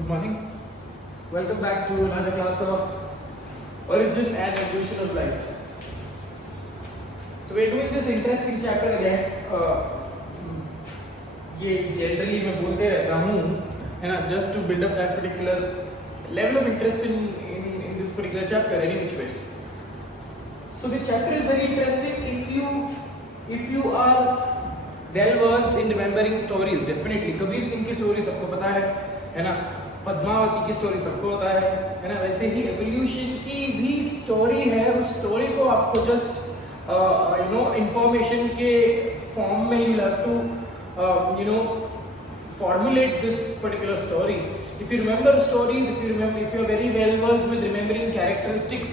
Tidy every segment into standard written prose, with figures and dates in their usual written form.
Good morning. Welcome back to another class of Origin and Evolution of Life. So we're doing this interesting chapter again. ये generally मैं बोलते रहता हूँ, है ना, just to build up that particular level of interest in this particular chapter, any which ways. So the chapter is very interesting if you are well versed in remembering stories. Definitely Kabir सिंह की स्टोरी सबको पता है ना, पद्मावती की स्टोरी सबको पता है ना, वैसे ही एवोल्यूशन की भी स्टोरी है. उस स्टोरी को आपको जस्ट इंफॉर्मेशन के फॉर्म में you have to formulate this particular story. If you remember stories, if you are very well versed with remembering characteristics,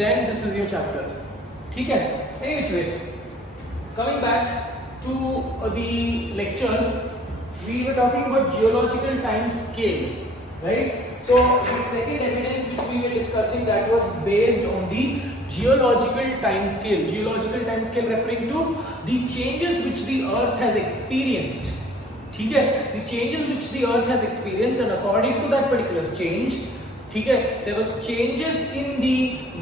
then this is your chapter. ठीक है? Anyways, coming back to the lecture, we were talking about geological time scale, right? So the second evidence which we were discussing, that was based on the geological time scale. Geological time scale referring to the changes which the earth has experienced. ठीक है, the changes which the earth has experienced, and according to that particular change, ठीक है, there was changes in the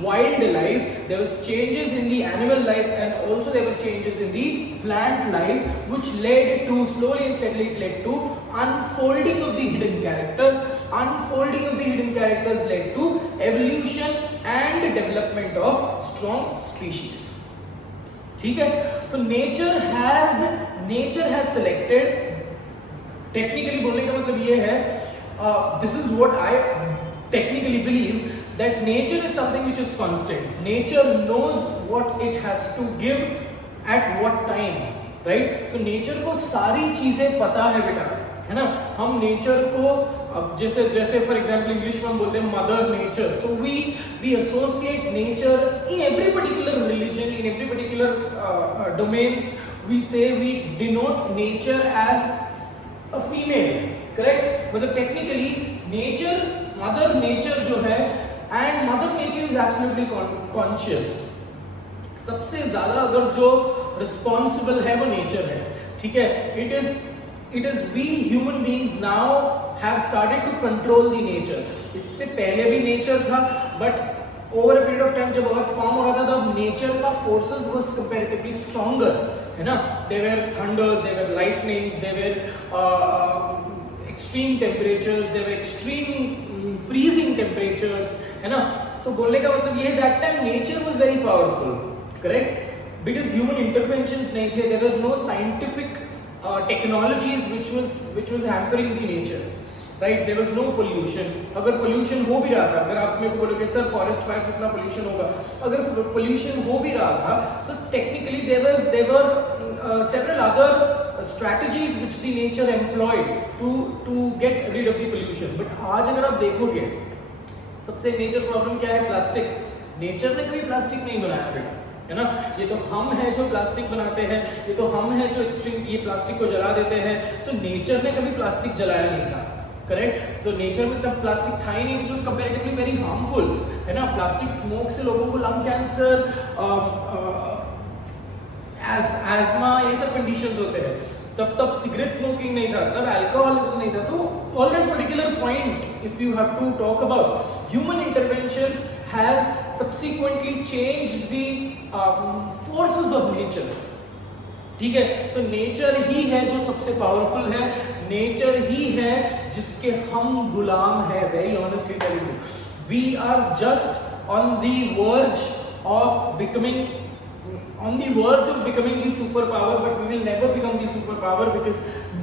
wildlife, there was changes in the animal life, and also there were changes in the plant life, which led to, slowly and steadily it led to unfolding of the hidden characters. Unfolding of the hidden characters led to evolution and development of strong species. ठीक है, तो nature has selected. Technically बोलने का मतलब ये है, this is what I technically believe, that nature is something which is constant. Nature knows what it has to give at what time, right? So nature को सारी चीजें पता है बेटा, है ना. हम नेचर को अब जैसे फॉर एग्जांपल इंग्लिश में हम बोलते हैं mother nature. So we associate nature in every particular religion, in every particular domains. We say we denote nature as a female, correct? मतलब technically nature, mother nature जो है, and mother nature is absolutely conscious. सबसे ज़्यादा अगर जो responsible है वो nature है, ठीक है? It is we human beings now have started to control the nature. इससे पहले भी nature था, but over a period of time जब अर्थ फॉर्म हो रहा था तब नेचर का फोर्सेस वाज कंपैरेटिवली स्ट्रॉन्गर, है ना. There were thunders, there were lightnings, there were extreme temperatures, there were extreme freezing temperatures, है ना. तो बोलने का मतलब ये है that time nature was very powerful, correct? Because human interventions नहीं थे, there were no scientific technologies which was hampering the nature, right? There was no pollution. अगर पोल्यूशन हो भी रहा था, अगर आप मेरे को बोलोगे सर फॉरेस्ट फायर से इतना पोल्यूशन होगा, अगर पोल्यूशन हो भी रहा था, so technically there were several other strategies which the nature employed to get rid of the pollution. But आज अगर आप देखोगे, सबसे मेजर प्रॉब्लम क्या है? प्लास्टिक. नेचर ने कभी प्लास्टिक नहीं बनाया बेटा, है ना. ये तो हम हैं जो प्लास्टिक बनाते हैं, ये तो हम हैं जो एक्सट्रीम ये प्लास्टिक को जला देते हैं. सो नेचर ने कभी प्लास्टिक जलाया नहीं था, करेक्ट? तो नेचर में तब प्लास्टिक था ही नहीं, which was comparatively very harmful, है ना. प्लास्टिक स्मोक से लोगों को लंग कैंसर, एस्मा, ये सब कंडीशंस होते हैं. तब सिगरेट स्मोकिंग नहीं था, तब अल्कोहलिज्म नहीं था. तो all that particular point, if you have to talk about human interventions has subsequently changed the forces of nature. ठीक है, तो नेचर ही है जो सबसे पावरफुल है, नेचर ही है जिसके हम गुलाम है. Very honestly telling you, we are just on the verge of becoming the super power, but we will never become the super power because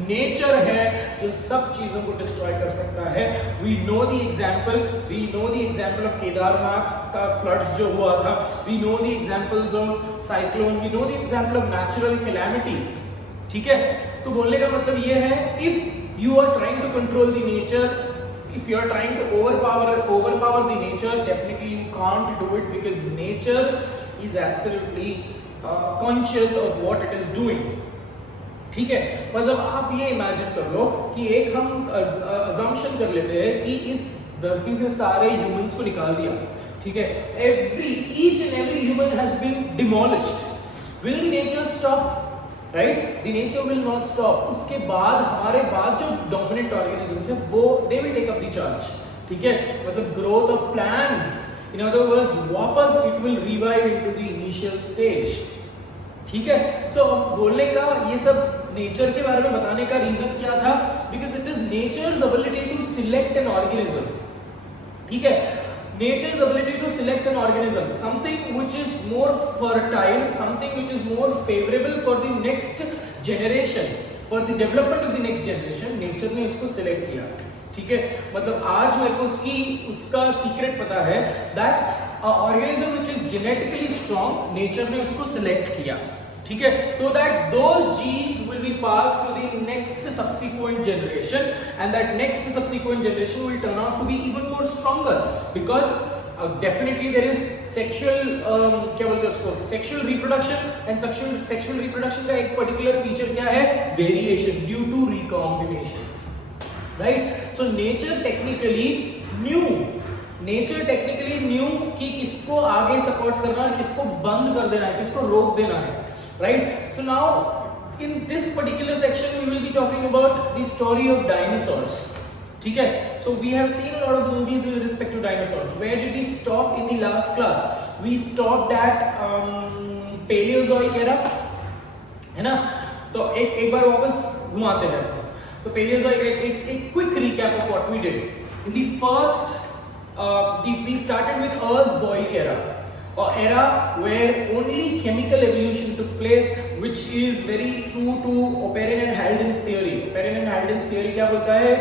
nature है जो सब चीजों को डिस्ट्रॉय कर सकता है. We know the example of Kedarnath का floods जो हुआ था, we know the examples of cyclone, we know the example of natural calamities. ठीक है, तो बोलने का मतलब ये है, if you are trying to control the nature, if you are trying to overpower the nature, definitely you can't do it because nature is absolutely conscious of what it is doing. ठीक है, मतलब आप ये इमेजिन कर लो कि एक हम assumption कर लेते हैं कि इस धरती से सारे ह्यूमंस को निकाल दिया. ठीक है, each and every human has been demolished. Will the nature stop? Right, the nature will not stop. उसके बाद हमारे बाद जो डोमिनेंट ऑर्गेनिजम्स है वो they will take up the charge, ठीक है, मतलब growth of plants, in other words वापस it will revive into the initial stage, ठीक है। सो बोलने का ये सब नेचर के बारे में बताने का रीजन क्या था, because it is nature's ability to select an organism, ठीक है, nature's ability to select an organism, something which is more fertile, something which is more favorable for the next generation, for the development of the next generation, nature ने उसको select किया, ठीक है। मतलब आज मेरे को उसका सीक्रेट पता है, that organism which is genetically strong, nature ने उसको select किया, ठीक है, so that those genes will be passed to the next subsequent generation, and that next subsequent generation will turn out to be even more stronger, because definitely there is sexual क्या बोलते हैं उसको, sexual reproduction, and sexual reproduction का एक particular feature क्या है, variation due to recombination, right? So nature technically knew कि किसको आगे सपोर्ट करना है, किसको बंद कर देना है, किसको रोक देना है, right? So now in this particular section we will be talking about the story of dinosaurs, ठीक है। So we have seen a lot of movies with respect to dinosaurs. Where did we stop in the last class? We stopped at Paleozoic era, है ना। तो एक बार वापस घुमाते हैं। तो Paleozoic एक quick recap of what we did. In the first we started with Zoic era, an era where only chemical evolution took place, which is very true to Oparin and Halden's theory. Oparin and Halden's theory क्या बोलता है?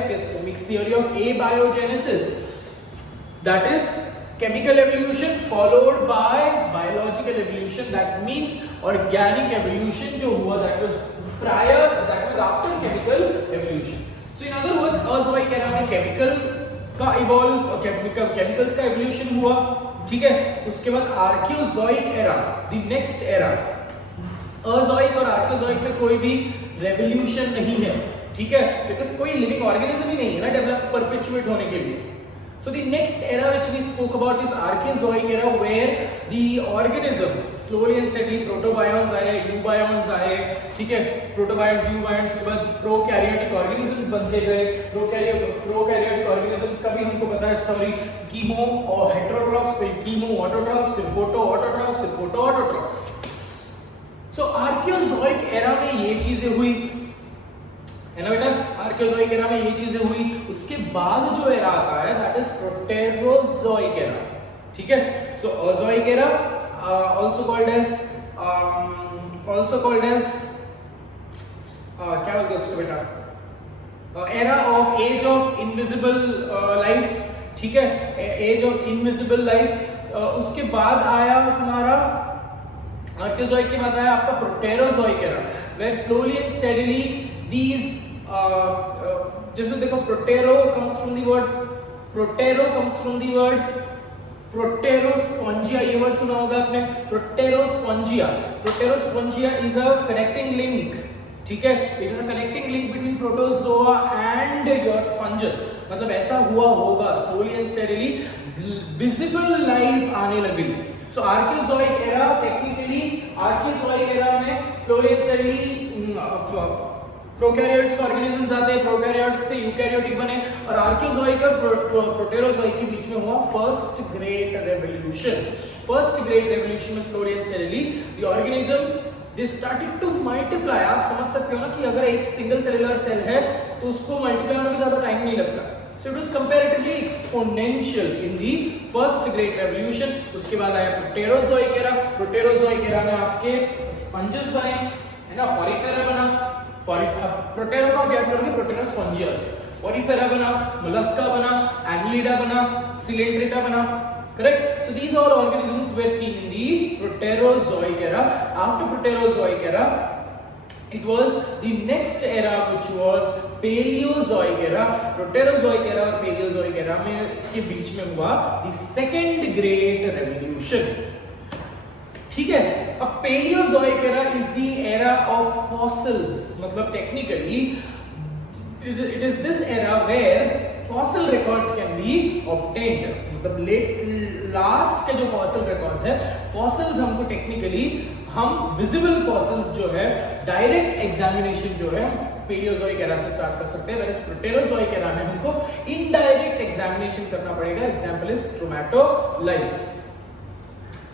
Theory of abiogenesis. That is chemical evolution followed by biological evolution. That means organic evolution जो हुआ, that was after chemical evolution. So in other words, Zoic era में केमिकल्स का एवोल्यूशन हुआ, ठीक है। उसके बाद Archaeozoic era, the next era, अजोइक और आर्कियोजोइक में कोई भी रेवोल्यूशन नहीं है, ठीक है, बिकॉज कोई लिविंग ऑर्गेनिज्म ही नहीं है ना डेवलप परपेचुएट होने के लिए। So the next era which we spoke about is Archeozoic era, where the organisms slowly and steadily protobionts आए, eubions आए, ठीक है, protobionts, eubions के बाद prokaryotic organisms बनते गए। prokaryotic organisms का भी हमको पता है स्टोरी, कीमो और हेटेरोट्रॉफ्स, फिर कीमो ऑटोट्रॉफ्स, फिर फोटो ऑटोट्रॉफ्स, फिर photo autotrophs. So Archeozoic era में ये चीजें हुई, है ना बेटा, आर्कियोजोइक एरा में ये चीजें हुई। उसके बाद जो एरा आता है दैट इज प्रोटेरोजोइक एरा, ठीक है। So Azoic era also called age क्या बोलते हैं उसको बेटा, era of age of invisible life, ठीक है, एज ऑफ इनविजिबल लाइफ। उसके बाद आया तुम्हारा आर्कियोजोइक के बाद आया आपका Proterozoic era, where slowly and steadily these जैसे देखो प्रोटेरो comes from the word प्रोटेरोस्पोंजिया, ये वर्ड सुना होगा आपने, प्रोटेरोस्पोंजिया इज अ कनेक्टिंग लिंक, ठीक है, it is a connecting link between protozoa and your sponges. मतलब ऐसा हुआ होगा, slowly and steadily visible life आने लगी। सो Archaeozoic era, technically Archaeozoic era में slowly and steadily prokaryotic organisms आते हैं, प्रोकैरियोटिक से यूकैरियोटिक बने, और आर्कियोजोइक और प्रोटेरोजोइक के बीच में हुआ फर्स्ट ग्रेट रेवोल्यूशन में slowly and steadily the organisms they started to multiply. आप समझ सकते हो ना कि अगर एक सिंगल सेलुलर सेल है तो उसको मल्टीप्लाई होने में ज्यादा टाइम नहीं लगता। So it was comparatively exponential in the first great revolution. उसके बाद आया प्रोटेरोजोइक एरा। प्रोटेरोजोइक एरा में आपके स्पंजेस बने, है ना, पॉरीफेरा बना, प्रोटेरो का क्या करोगे, प्रोटेरोस्पोंजिया से, पॉरीफेरा बना, मोलस्का बना, एनिलिडा बना, सिलेंट्रेटा बना, correct? So these all organisms were seen in the Proterozoic era. After Proterozoic era, it was the next era which was Paleozoic era. Proterozoic era और Paleozoic era में के बीच में हुआ the second great revolution. ठीक है, अब Paleozoic era is the era of fossils. मतलब technically it is this era where fossil records can be obtained. मतलब लास्ट के जो फॉसिल रिकॉर्ड्स है, फॉसिल्स हमको टेक्निकली हम विजिबल फॉसिल्स जो है डायरेक्ट एग्जामिनेशन जो है पेलियोजोइक एरा से स्टार्ट कर सकते हैं, whereas प्रोटेरोजोइक एरा में हमको इनडायरेक्ट एग्जामिनेशन करना पड़ेगा. Example is stromatolites.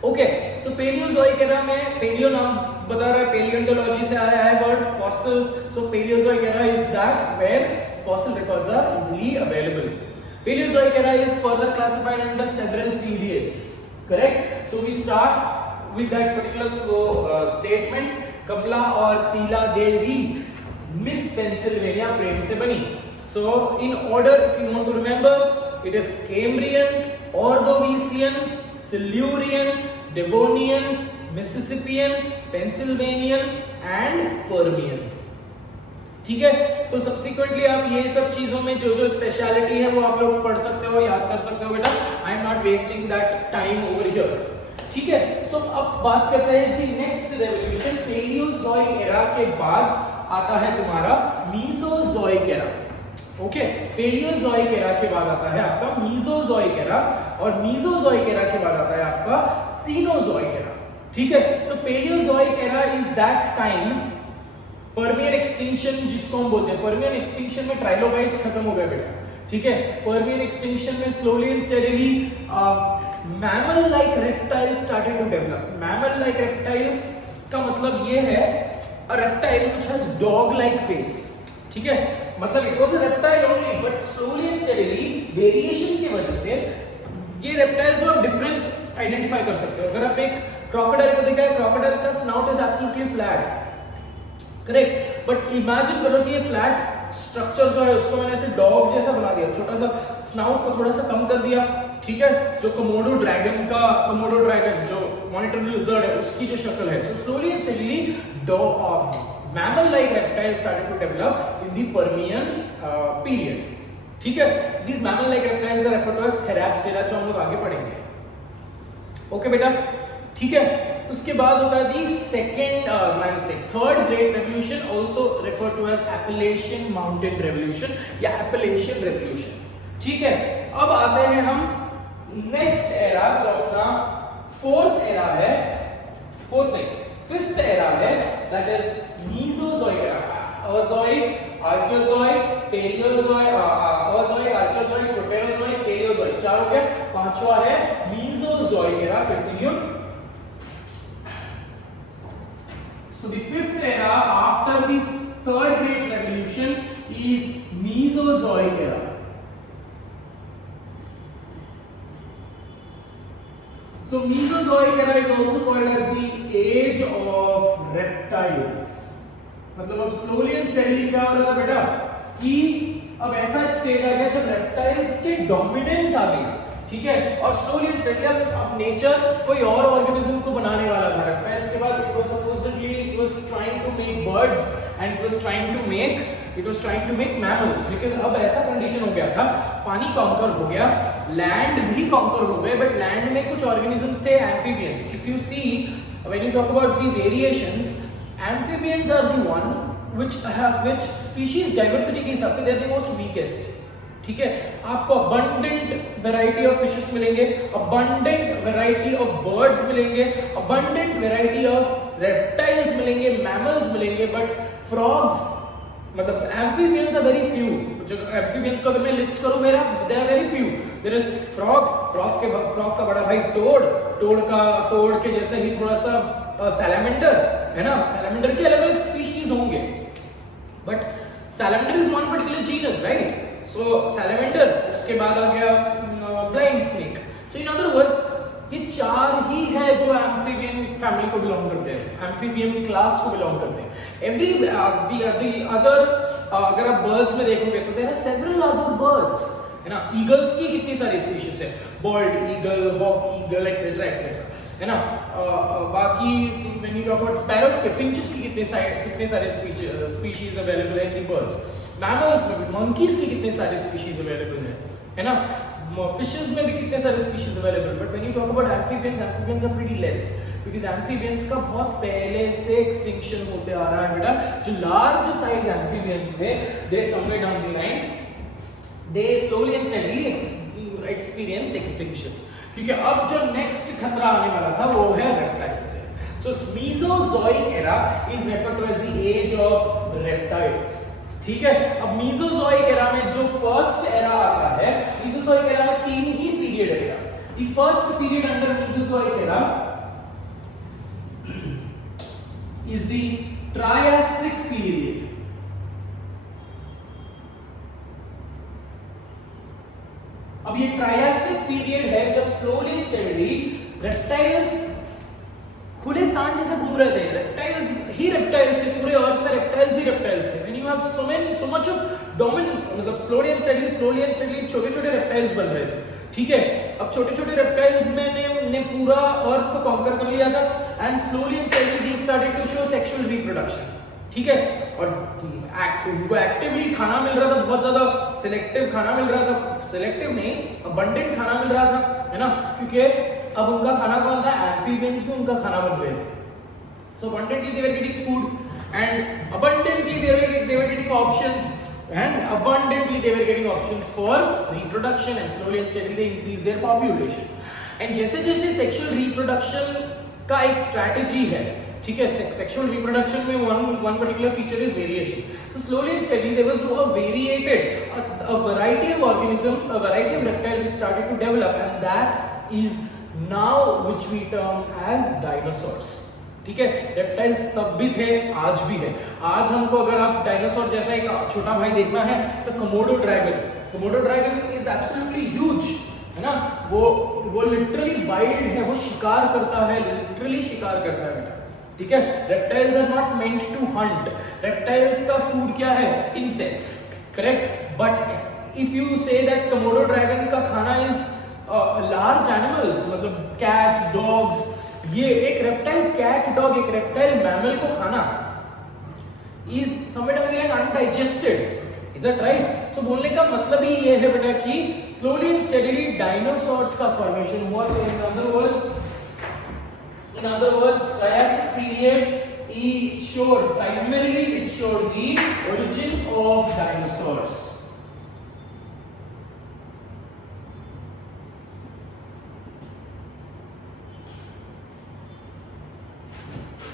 Okay, so Paleozoic era में पेलियो नाम बता रहा है, पेलियोंटोलॉजी से आया है word. Fossils, so Paleozoic era is that where fossil records are easily available. Paleozoic era is further classified under several periods. Correct? So we start with that particular statement. Kamla और शीला देवी miss Pennsylvania प्रेम से बनी. So in order, if you want to remember, it is Cambrian, Ordovician, Silurian, Devonian, Mississippian, Pennsylvanian and Permian. ठीक है, तो सब्सिक्वेंटली आप ये सब चीजों में जो जो स्पेशलिटी है वो आप लोग पढ़ सकते हो, याद कर सकते हो बेटा. I am not wasting that time over here. ठीक है, सो अब बात करते हैं the next revolution. Paleozoic era के बाद आता है तुम्हारा Mesozoic era. Okay, Paleozoic era के बाद आता है आपका मीसोजोइक एरा और मीसोजोइक एरा के बाद आता है आपका सीनोजोइक एरा. ठीक है, so Paleozoic era is that time. Permian extinction जिसको हम बोलते हैं, पर्मियन एक्सटिंक्शन में ट्राइलोबाइट्स खत्म हो गए बेटा. ठीक है, पर्मियन एक्सटिंक्शन में slowly and steadily mammal like reptiles started to develop. Mammal like reptiles का मतलब ये है a reptile which has dog like face. ठीक है, मतलब it was a reptile only but slowly and steadily variation की वजह से ये रेप्टाइल्स जो आप डिफरेंस आइडेंटिफाई कर सकते हो. अगर आप एक क्रोकोडाइल को देखा है, क्रोकोडाइल का snout is absolutely flat. Correct, but imagine करो कि ये फ्लैट स्ट्रक्चर जो है उसको मैंने ऐसे डॉग जैसा बना दिया, छोटा सा स्नाउट को थोड़ा सा कम कर दिया. ठीक है, जो कोमोडो ड्रैगन जो मॉनिटर लिजर्ड है उसकी जो शक्ल है. So slowly and steadily mammal like reptile started to develop in the Permian period. ठीक है, this mammal like reptiles are referred to as Therapsida, जो हम लोग आगे पढ़ेंगे. ओके बेटा, ठीक है. उसके बाद होता है the third great revolution, also referred to as Appalachian mountain revolution या एपेलेशियन रेवोल्यूशन. ठीक है, अब आते हैं हम नेक्स्ट एरा जो अपना फिफ्थ एरा है, that is Mesozoic era. Azoic, Archaeozoic, Paleozoic, Azoic, Archaeozoic, Proterozoic, Paleozoic. चार हो गए. पांचवा है Mesozoic era. Continue. So the fifth era after this third great revolution is Mesozoic era. So Mesozoic era is also called as the age of reptiles. मतलब अब slowly and steadily क्या हो रहा था बेटा कि अब ऐसा एक स्टेज आ गया जब रेप्टाइल्स के डोमिनेंस आ गई. ठीक है, और स्लोली एंड स्टेडीली अब नेचर कोई और ऑर्गेनिज्म को बनाने वाला था. रेप्टाइल्स के बाद it was supposedly it was trying to make birds and it was trying to make mammals. Because अब ऐसा कंडीशन हो गया था, पानी कॉन्कर हो गया, लैंड भी कॉन्कर हो गए, बट लैंड में कुछ ऑर्गेनिजम्स थे amphibians. If you see when you talk about the variations, amphibians are the one which species diversity के हिसाब से they are the most weakest. ठीक है, आपको अबंडेंट वैरायटी ऑफ फिशेस मिलेंगे, अबंडेंट वैरायटी ऑफ बर्ड्स मिलेंगे, abundant variety of reptiles मिलेंगे, mammals मिलेंगे, बट फ्रॉग्स मतलब एम्फीबियंस आर वेरी फ्यू. जो एम्फीबियंस को अगर मैं लिस्ट करूं मेरा, they are very few. There is frog का बड़ा भाई टोड के जैसे ही थोड़ा सा सैलामेंडर है ना. सैलामेंडर के अलग अलग स्पीशीज होंगे, but salamander is one particular genus, right. सो सैलामेंडर, उसके बाद आ गया blind snake. So in other words ये चार ही है जो एम्फीबियन फैमिली को बिलोंग करते हैं, एम्फीबियन क्लास को बिलोंग करते हैं. एवरी अदर अगर आप बर्ड्स में देखोगे तो there are several other birds, है ना. ईगल्स की कितनी सारी स्पीशीज है, bird eagle, hawk eagle, etcetera etcetera, है ना. बाकी when you talk about sparrows के, फिंचेस की कितने सारे स्पीशीज अवेलेबल है इन द बर्ड्स. मैमल्स में भी मंकीज की कितने सारे स्पीशीज अवेलेबल है ना. फिशेस में भी कितने सारे species available. But when you talk about amphibians are pretty less, because amphibians का बहुत पहले से एक्सटिंक्शन होते आ रहा है बेटा. जो लार्ज साइज एम्फीबियंस थे, they somewhere down the line they slowly and steadily experienced extinction. क्योंकि अब जो नेक्स्ट खतरा आने वाला था वो है रेप्टाइल से. So Mesozoic era is referred to as the age of reptiles. ठीक है, अब Mesozoic era में जो फर्स्ट एरा आता है, Mesozoic era में तीन ही पीरियड है. The first period under Mesozoic era is the Triassic period. अब ये ट्रायासिक पीरियड है जब स्लोली एंड स्टेडीली रेप्टाइल्स खुले सांड जैसे घूम रहे थे. रेप्टाइल्स थे, पूरे अर्थ में रेप्टाइल्स थे. When you have so much of dominance, मतलब स्लोली एंड स्टेडीली छोटे-छोटे रेप्टाइल्स बन रहे थे. ठीक है, अब छोटे-छोटे रेप्टाइल्स में ने पूरा अर्थ को कॉन्कर कर लिया था and slowly and steadily they started to show sexual reproduction. ठीक है, और उनको एक्टिवली खाना मिल रहा था, बहुत ज्यादा सिलेक्टिव खाना मिल रहा था. सिलेक्टिव नहीं, अबंडेंट खाना मिल रहा था, है ना, क्योंकि अब उनका खाना कौन था, एम्फीबियंस भी उनका खाना बन रहे थे. So abundantly they were getting food and abundantly they were getting options and abundantly they were getting options for reproduction and slowly and steadily they increase their population. And जैसे-जैसे sexual reproduction का एक strategy है, ठीक है, sexual reproduction में one particular feature is variation. So slowly and steadily there was a variated a variety of organism, a variety of reptile which started to develop, and that is now which we term as dinosaurs. ठीक है, रेप्टाइल्स तब भी थे, आज भी है. आज हमको अगर आप डायनासोर जैसा एक छोटा भाई देखना है तो Komodo dragon is absolutely huge, है ना. वो लिटरली वाइल्ड है, वो शिकार करता है, लिटरली शिकार करता है बेटा. ठीक है, reptiles are not meant to hunt. Reptiles का फूड क्या है, insects, correct. But if you say that Komodo dragon का खाना इज लार्ज एनिमल्स, मतलब कैट्स, डॉग्स, ये एक रेप्टाइल कैट डॉग, एक रेप्टाइल मैमल को खाना is somewhere undigested. Is that right? So बोलने का मतलब ही ये है बेटा कि स्लोली एंड स्टेडीली डायनासोर्स का फॉर्मेशन हुआ. So in other words Triassic period primarily it showed the origin of dinosaurs.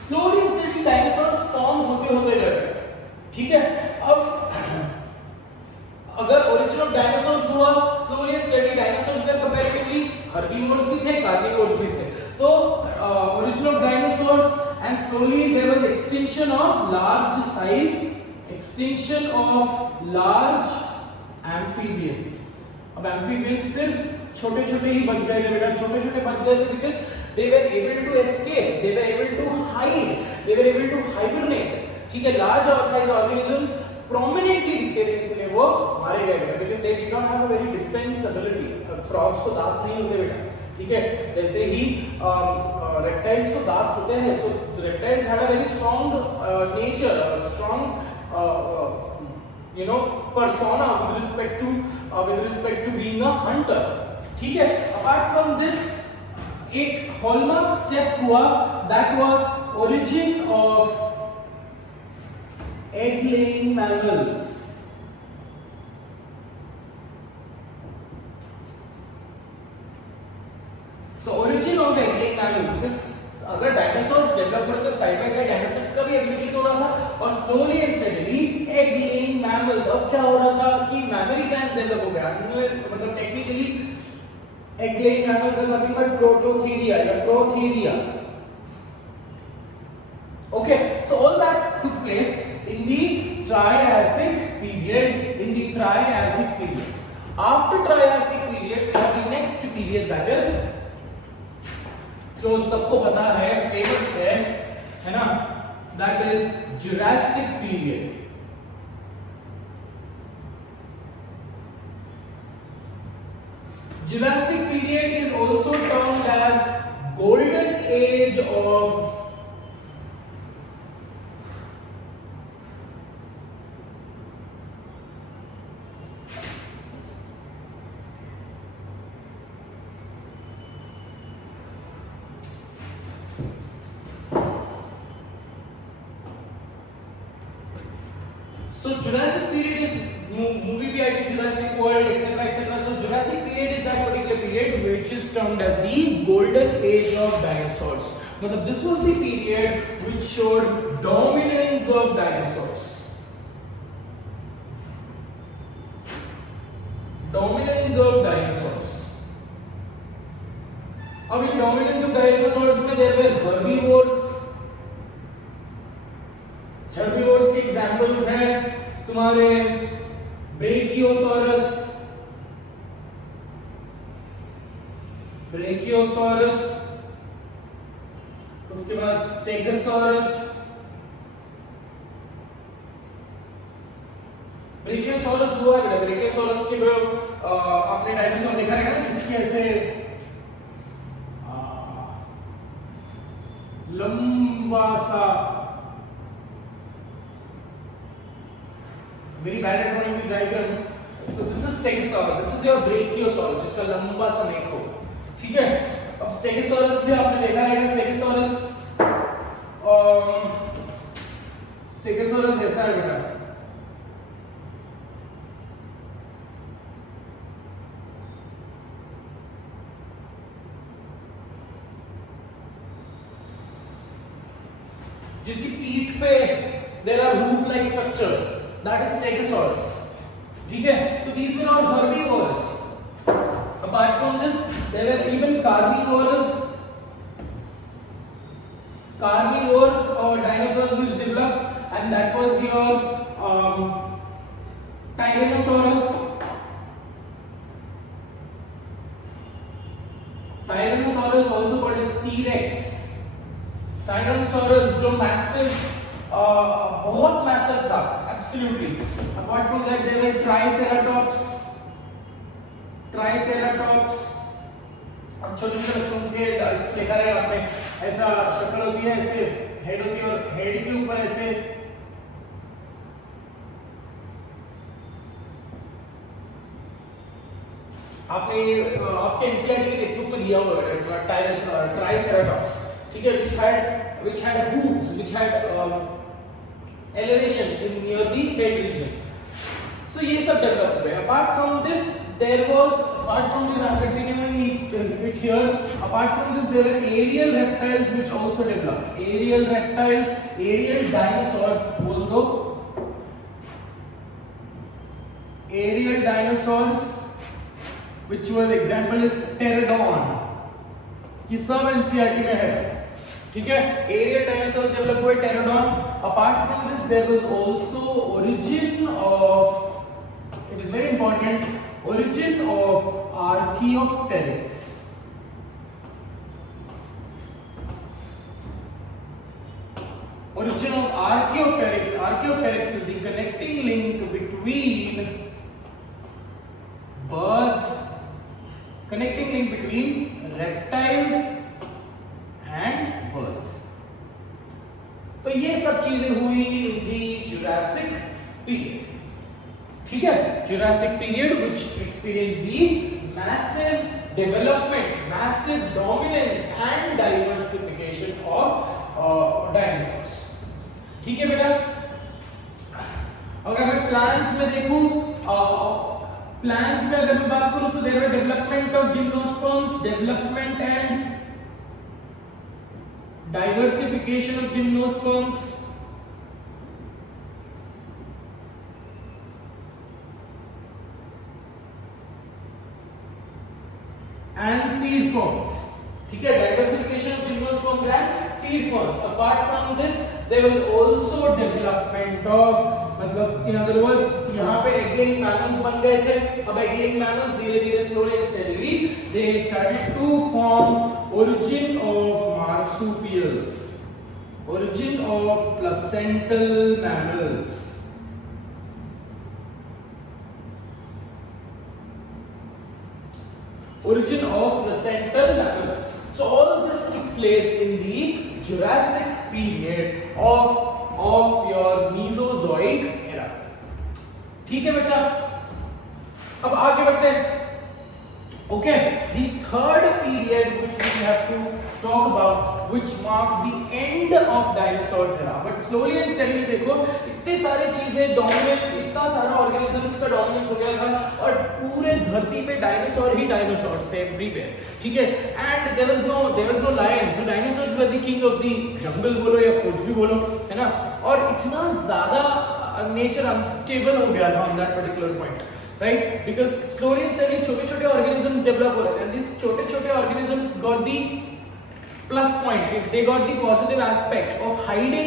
Slowly and steadily dinosaurs form होते गए. ठीक है, अब अगर ओरिजिन ऑफ डायनासोर्स हुआ, slowly and steadily dinosaurs were comparatively herbivores भी थे, कार्निवोर्स भी थे. तो origin of dinosaurs and slowly there was extinction of large amphibians. अब एम्फीबियंस सिर्फ छोटे-छोटे ही बच गए थे बेटा. छोटे-छोटे बच गए थे because they were able to escape, they were able to hide, they were able to hibernate. ठीक है, large size organisms prominently दिखते थे, इसलिए वो मारे गए बेटा, because they did not have a very defense ability. frogs को दांत नहीं होते बेटा. ठीक है, वैसे ही reptiles को दांत होते हैं. so reptiles had a very strong nature, a strong persona with respect to being a hunter. ठीक है, apart from this एक हॉलमार्क स्टेप हुआ, that was origin of egg laying mammals. So origin of egg laying mammals, because अगर dinosaurs develop हुए तो side by side dinosaurs का भी एवोल्यूशन हो रहा था और slowly and steadily egg laying mammals. अब क्या हो रहा था कि मैमरी ग्लैंड्स डेवलप हो गया. मतलब technically egg laying mammals are nothing but protheria. Okay, so all that took place in the Triassic period. After Triassic period we have the next period, that is जो सबको पता है, फेमस है ना, that is Jurassic period. Jurassic period is also termed as golden age of Jurassic period is movie भी आई थी, Jurassic World etc. So Jurassic period is that particular period which is termed as the golden age of dinosaurs. मतलब this was the period which showed dominance of dinosaurs. Dominance of dinosaurs. अब इन dominance of dinosaurs में there were herbivores. Herbivores के examples हैं तुम्हारे Brachiosaurus, उसके बाद Stegosaurus. ब्रेकियोसॉरस हुआ है, ब्रेकियोसॉरस के जो आपने डायनासोर देखा है ना जिसकी ऐसे लंबा सा, very bad at drawing the diagram. So this is Stegosaurus, this is your Brachiosaurus जिसका लंबा सा नेक हो, ठीक है. अब Stegosaurus भी आपने देखा रहेगा. Stegosaurus ऐसा है बेटा, जिसकी पीठ पे there are roof-like structures, that is Stegosaurus, ठीक है. So these were all herbivores. Apart from this, there were even carnivores or dinosaurs which developed, and that was your Tyrannosaurus. Tyrannosaurus also called as T-Rex. Tyrannosaurus जो massive, बहुत massive था, absolutely. Apart from that, there were Triceratops. अब छोटे छोटे बच्चों के देखा रहेगा आपने, ऐसा शक्ल होती है, ऐसे हेड होती है और हेड के ऊपर ऐसे आपने आपके एनसीईआरटी के टेक्स्ट बुक में दिया हुआ है ट्राइसेराटॉप्स, ठीक है, which had hooves, which had elevations in near the head region. So ये सब डेवलप हुए. Apart from this, I'm continuing it here. Apart from this, there were aerial reptiles which also developed. Aerial dinosaurs, बोल दो. Aerial dinosaurs, which was example is pterodon. ये सब एनसीईआरटी में है, ठीक है. Aerial dinosaurs developed हुए, pterodon. Apart from this, there was also origin of, it is very important, origin of Archaeopteryx. Origin of Archaeopteryx. Archaeopteryx is the connecting link between birds, connecting link between reptiles and birds. तो ये सब चीजें हुई in the Jurassic period, ठीक है. Jurassic period which experienced the massive development, massive dominance and diversification of dinosaurs, ठीक है बेटा. अगर मैं प्लांट्स में देखूं, प्लांट्स में अगर मैं बात करूं, तो there were development of gymnosperms, development and diversification of gymnosperms, and seed forms, ठीक है. diversification of gymnosperms and seed forms. Apart from this, there was also development of, मतलब in other words यहाँ पे egg-laying mammals बन गए थे. अब egg-laying mammals धीरे-धीरे slowly and steadily they started to form origin of marsupials, origin of placental mammals, origin of placental mammals. So all this took place in the Jurassic period of your Mesozoic era, ठीक है बच्चा. अब आगे बढ़ते हैं. Okay, the third period which we have to talk about, which marked the end of dinosaurs era. But slowly and steadily देखो, इतने सारे चीजें, dominance, इतना सारा organisms ह्यूमंस का डोमिनेंस हो गया था और पूरे धरती पे डायनासोर ही डायनासोर्स थे एवरीवेयर, ठीक है। And there was no lion, so dinosaurs were the king of the jungle बोलो या कुछ भी बोलो, है ना। और इतना ज्यादा नेचर अनस्टेबल हो गया था on that particular point, right, because slowly and steadily छोटे-छोटे ऑर्गेनिजम्स डेवलप हो रहे थे एंड दिस छोटे-छोटे organisms got the plus point, if they got the positive aspect of hiding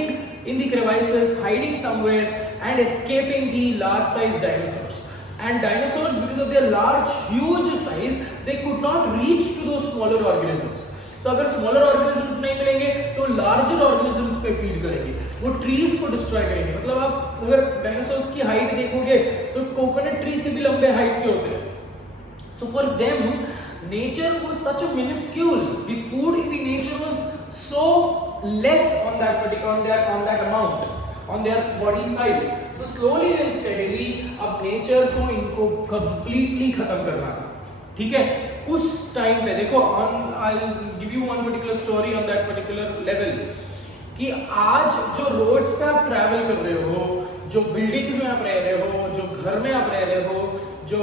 in the crevices, hiding somewhere and escaping the large size dinosaurs. And dinosaurs, because of their large huge size, they could not reach to those smaller organisms. So अगर smaller organisms नहीं मिलेंगे तो larger organisms पे feed करेंगे, वो trees को destroy करेंगे। मतलब आप अगर dinosaurs की height देखोगे तो coconut tree से भी लंबे height के होते हैं। So for them nature was such a minuscule, the food in the nature was so less on that particular on that amount, on their body size. So slowly and steadily अब nature को इनको completely खत्म करना था, ठीक है। उस टाइम पे देखो, I'll give you one particular story on that particular level, कि आज जो रोड्स पे आप ट्रैवल कर रहे हो, जो बिल्डिंग्स में आप रह रहे हो, जो घर में आप रह रहे हो, जो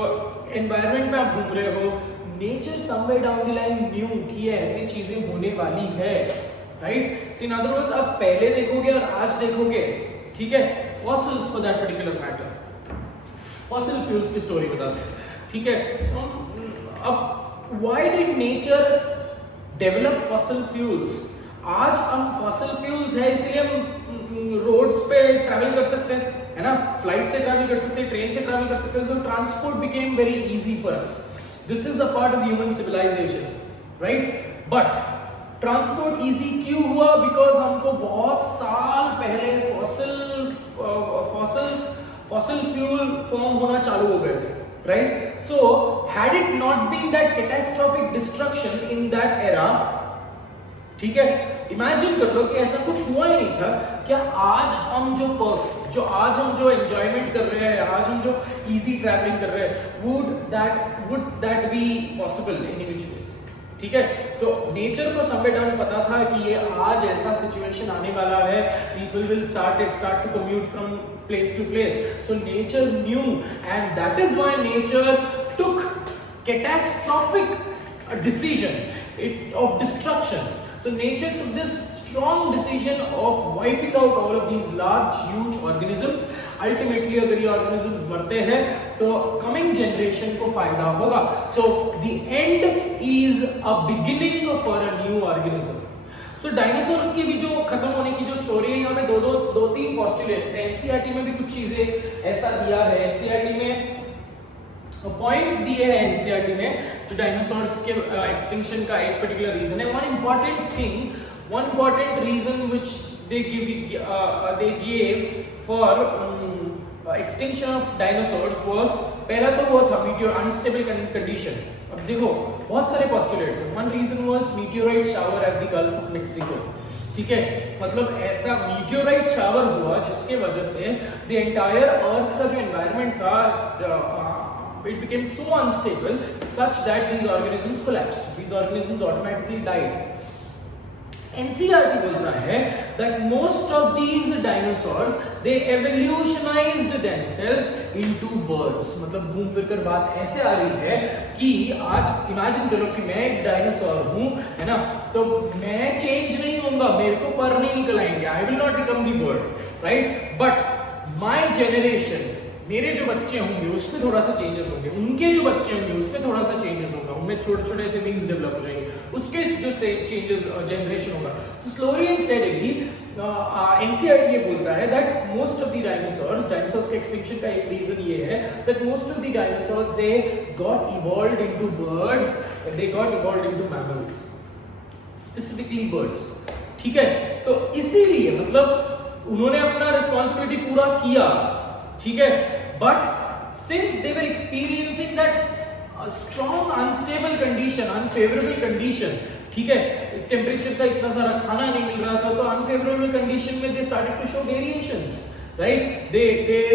एनवायरनमेंट में आप घूम रहे हो, nature somewhere down the line new कि ऐसी चीजें होने वाली है, राइट। सो इन अदर वर्ड्स आप पहले देखोगे और आज देखोगे, ठीक है। Fossils for that particular matter, fossil fuels की स्टोरी बताते हैं, ठीक है। सो अब why did nature develop fossil fuels? आज हम फॉसिल फ्यूल्स है इसलिए हम रोड्स पे ट्रैवल कर सकते हैं, है ना, फ्लाइट से ट्रैवल कर सकते हैं, ट्रेन से ट्रैवल कर सकते हैं, तो transport became very easy for us. This is a part of human civilization, right? But transport easy क्यों हुआ? बिकॉज हमको बहुत साल पहले फॉसिल फ्यूल फॉर्म होना चालू हो गए थे, right? So had it not been that catastrophic destruction in that era, ठीक है, इमेजिन कर लो कि ऐसा कुछ हुआ ही नहीं था, क्या आज हम जो पर्क्स, जो आज हम जो एंजॉयमेंट कर रहे हैं, आज हम जो इजी ट्रैवलिंग कर रहे हैं, would that be possible in which case? ठीक है, सो नेचर को समवेयर डाउन पता था कि ये आज ऐसा सिचुएशन आने वाला है, people will start to commute from place to place, so nature knew and that is why nature took catastrophic decision of destruction. So nature took this strong decision of wiping out all of these large huge organisms. Ultimately अगर ये organisms मरते हैं तो coming generation को फायदा होगा. So the end is a beginning for a new organism. So dinosaurs की भी जो खत्म होने की जो स्टोरी है, यहाँ पे दो तीन postulates हैं. NCERT में भी कुछ चीजें ऐसा दिया है. NCERT में पॉइंट्स दिए हैं एनसीईआरटी में जो डायनासोर्स के एक्सटिंक्शन का एक पर्टिकुलर रीजन है. One important reason which they give for extinction of dinosaurs was, पहला तो वो था मीटियोर अनस्टेबल कंडीशन. अब देखो बहुत सारे पोस्टुलेट्स हैं. One reason was meteorite shower at the gulf of Mexico. ठीक है, मतलब ऐसा मीटियोराइट शावर हुआ जिसके वजह से द एंटायर अर्थ का जो एनवायरनमेंट था, it became so unstable such that these organisms collapsed. These organisms automatically died. NCERT बोलता है that most of these dinosaurs they evolutionized themselves into birds. मतलब घूम फिर कर बात ऐसे आ रही है कि आज इमेजिन करो कि मैं एक डायनासोर हूँ, है ना, तो मैं चेंज नहीं होऊंगा, मेरे को पर नहीं निकल आएंगे, I will not become the bird, right? But my generation, मेरे जो बच्चे होंगे उसमें थोड़ा सा चेंजेस होंगे, उनके जो बच्चे होंगे उसमें थोड़ा सा चेंजेस होगा, उनमें छोटे-छोटे से विंग्स डेवलप हो जाएंगे, उसके जो चेंजेस जनरेशन होगा. सो स्लोली एंड स्टेडीली एनसीईआरटी ये बोलता है that most of the dinosaurs के एक्सटिंक्शन का एक रीजन ये है that most of the dinosaurs they got evolved into birds, they got evolved into mammals, specifically birds. ठीक है, तो इसीलिए मतलब उन्होंने अपना रिस्पांसिबिलिटी पूरा किया, ठीक है, but since they were experiencing that strong unstable condition, unfavourable condition, ठीक है, टेम्परेचर का इतना सारा खाना नहीं मिल रहा था, तो अनफेवरेबल कंडीशन में they started to show variations, right? They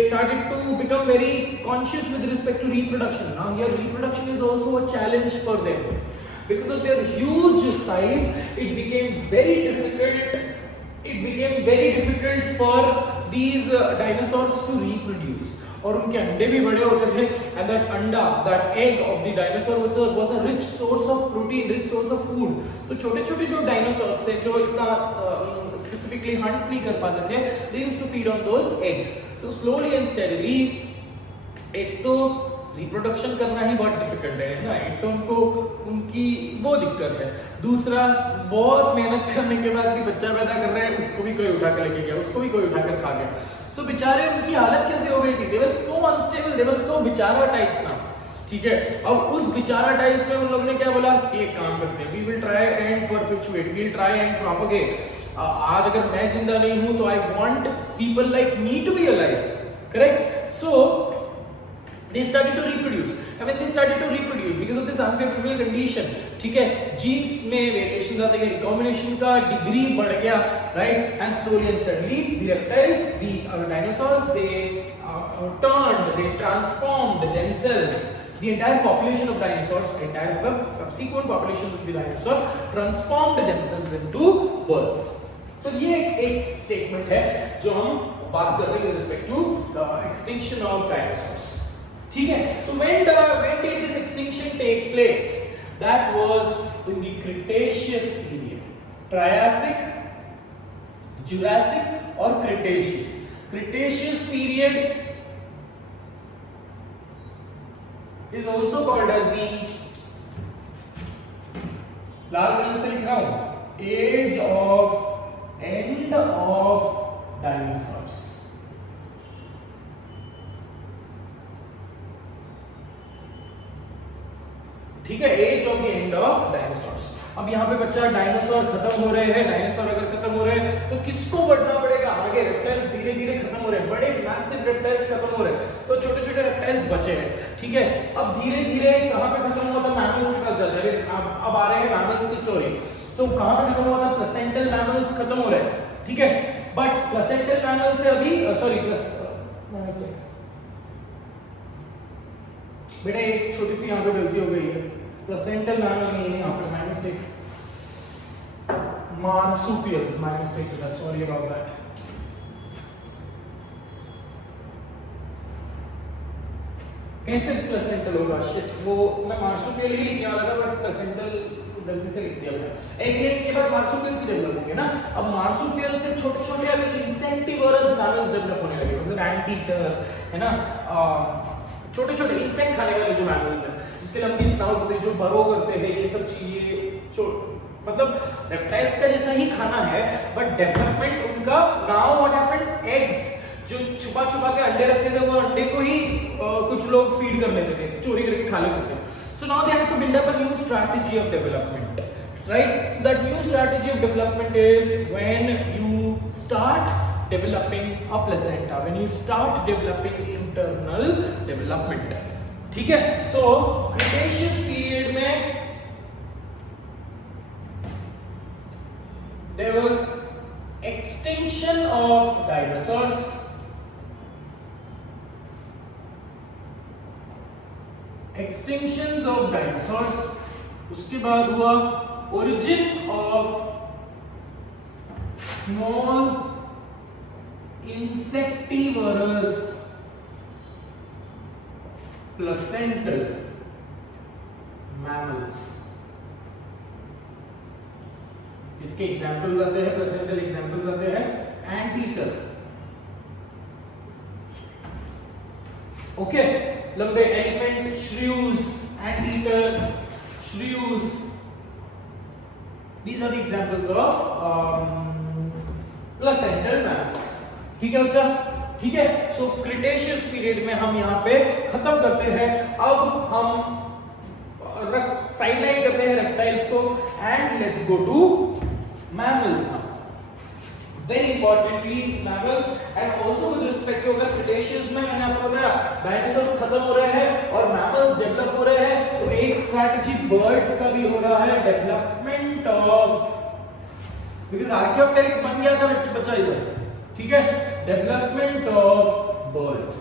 started to become very conscious with respect to reproduction. Now here reproduction is also a challenge for them because of their huge size. It became very difficult for these dinosaurs to reproduce. और उनके अंडे भी बड़े होते थे, and that अंडा, that egg of the dinosaur was a rich source of protein, rich source of food. तो छोटे छोटे जो डायनासोर्स थे जो इतना स्पेसिफिकली हंट नहीं कर पाते थे, they used to feed on those eggs. So slowly and steadily, एक तो रिप्रोडक्शन करना ही बहुत डिफिकल्ट है ना, एक तो उनको उनकी वो दिक्कत है, दूसरा बहुत मेहनत करने के बाद भी बच्चा पैदा कर रहे हैं, उसको भी कोई उठा कर लेके गया, उसको भी कोई उठा कर खा गया। सो बेचारे उनकी हालत कैसे हो गई थी, दे वर सो अनस्टेबल, दे वर सो बेचारा टाइप्स ना, ठीक है। अब उस बेचारा टाइप्स में उन लोगों ने क्या बोला कि एक काम करते हैं, we will try and perpetuate, we will try and propagate. आज अगर मैं जिंदा नहीं हूं तो I want people like me to be alive, correct. So they started to reproduce. I mean, they started to reproduce because of this unfavorable condition. ठीक है, genes में variations आते गए, recombination का degree बढ़ गया, right? And slowly and steadily, the reptiles, the dinosaurs, they turned, they transformed themselves. The entire population of dinosaurs, entire subsequent population of the dinosaur, transformed themselves into birds. So ये एक statement है जो हम बात कर रहे हैं with respect to the extinction of dinosaurs. ठीक है, so when did this extinction take place? That was in the Cretaceous period, Triassic, Jurassic और Cretaceous. Cretaceous period is also called as the, लाल कलर से लिख रहा हूं, age of end of dinosaurs. ठीक है, age of the end of dinosaurs. अब यहाँ पे बच्चा डायनासोर खत्म हो रहे हैं, डायनासोर अगर खत्म हो रहे हैं तो किसको बढ़ना पड़ेगा आगे? रेप्टाइल्स धीरे धीरे खत्म हो रहे हैं, बड़े मैसिव रेप्टाइल्स खत्म हो रहे हैं, तो छोटे छोटे रेप्टाइल्स बचे हैं। ठीक है, अब धीरे धीरे कहाँ पे खत्म हुआ था? मैमल्स के पास जाते हैं। अब आ रहे हैं मैमल्स की स्टोरी। सो कहाँ पे खत्म हुआ था? प्लेसेंटल मैमल्स खत्म हो रहे हैं, ठीक है। बट प्लेसेंटल मैमल से अभी बेटा एक छोटी सी यहाँ पे गलती हो गई है, प्लेसेंटल मैमल नहीं है यहाँ पे, my mistake, marsupials, my mistake, sorry about that. कैसे प्लेसेंटल होगा? शिट, वो मैं मार्सुपियल ही लिखने वाला था बट प्लेसेंटल गलती से लिख दिया था। एक लेन के बाद मार्सुपियल से डेवलप होंगे ना। अब मार्सुपियल से छोटे छोटे अभी इंसेक्टिवोरस मैमल्स डेवलप होने लगे, मतलब एंटीटर है ना, छोटे छोटे इंसेक्ट खाने वाले जो मैमल्स हैं, जिसके लंबी स्नाउट होती है, जो बरो करते हैं, ये सब चीजें मतलब रेप्टाइल्स का जैसा ही खाना है, बट डेवलपमेंट उनका नाउ व्हाट हैपेंड, एग्स जो छुपा छुपा के अंडे रखते थे, वो अंडे को ही कुछ लोग फीड कर लेते थे, चोरी करके खा लेते थे। So now they have to build up a new strategy of development, right? So that new strategy of development is when you start developing a placenta, when you start developing internal development, ठीक है। so Cretaceous period में there was extinction of dinosaurs, extinctions of dinosaurs, उसके बाद हुआ origin of small insectivorous placental mammals। इसके examples आते हैं, placental examples आते हैं, एंटीटर, ओके, लंबे elephant, shrews, anteater, shrews, these are the examples of placental mammals। ठीक है बच्चा, ठीक है। सो क्रिटेशियस पीरियड में हम यहाँ पे खत्म करते हैं। अब हम साइडलाइन करते हैं रेप्टाइल्स को, and let's go to mammals now. Very importantly mammals, and also with respect to अगर क्रिटेशियस में मैंने आपको बताया डायनासोर्स खत्म हो रहे हैं और मैमल्स डेवलप हो रहे हैं, तो एक स्ट्रैटेजी बर्ड्स का भी हो रहा है, डेवलपमेंट ऑफ, बिकॉज़ आर्कियोप्टेरिक्स बन गया था बच्चा इधर, ठीक है, development of birds.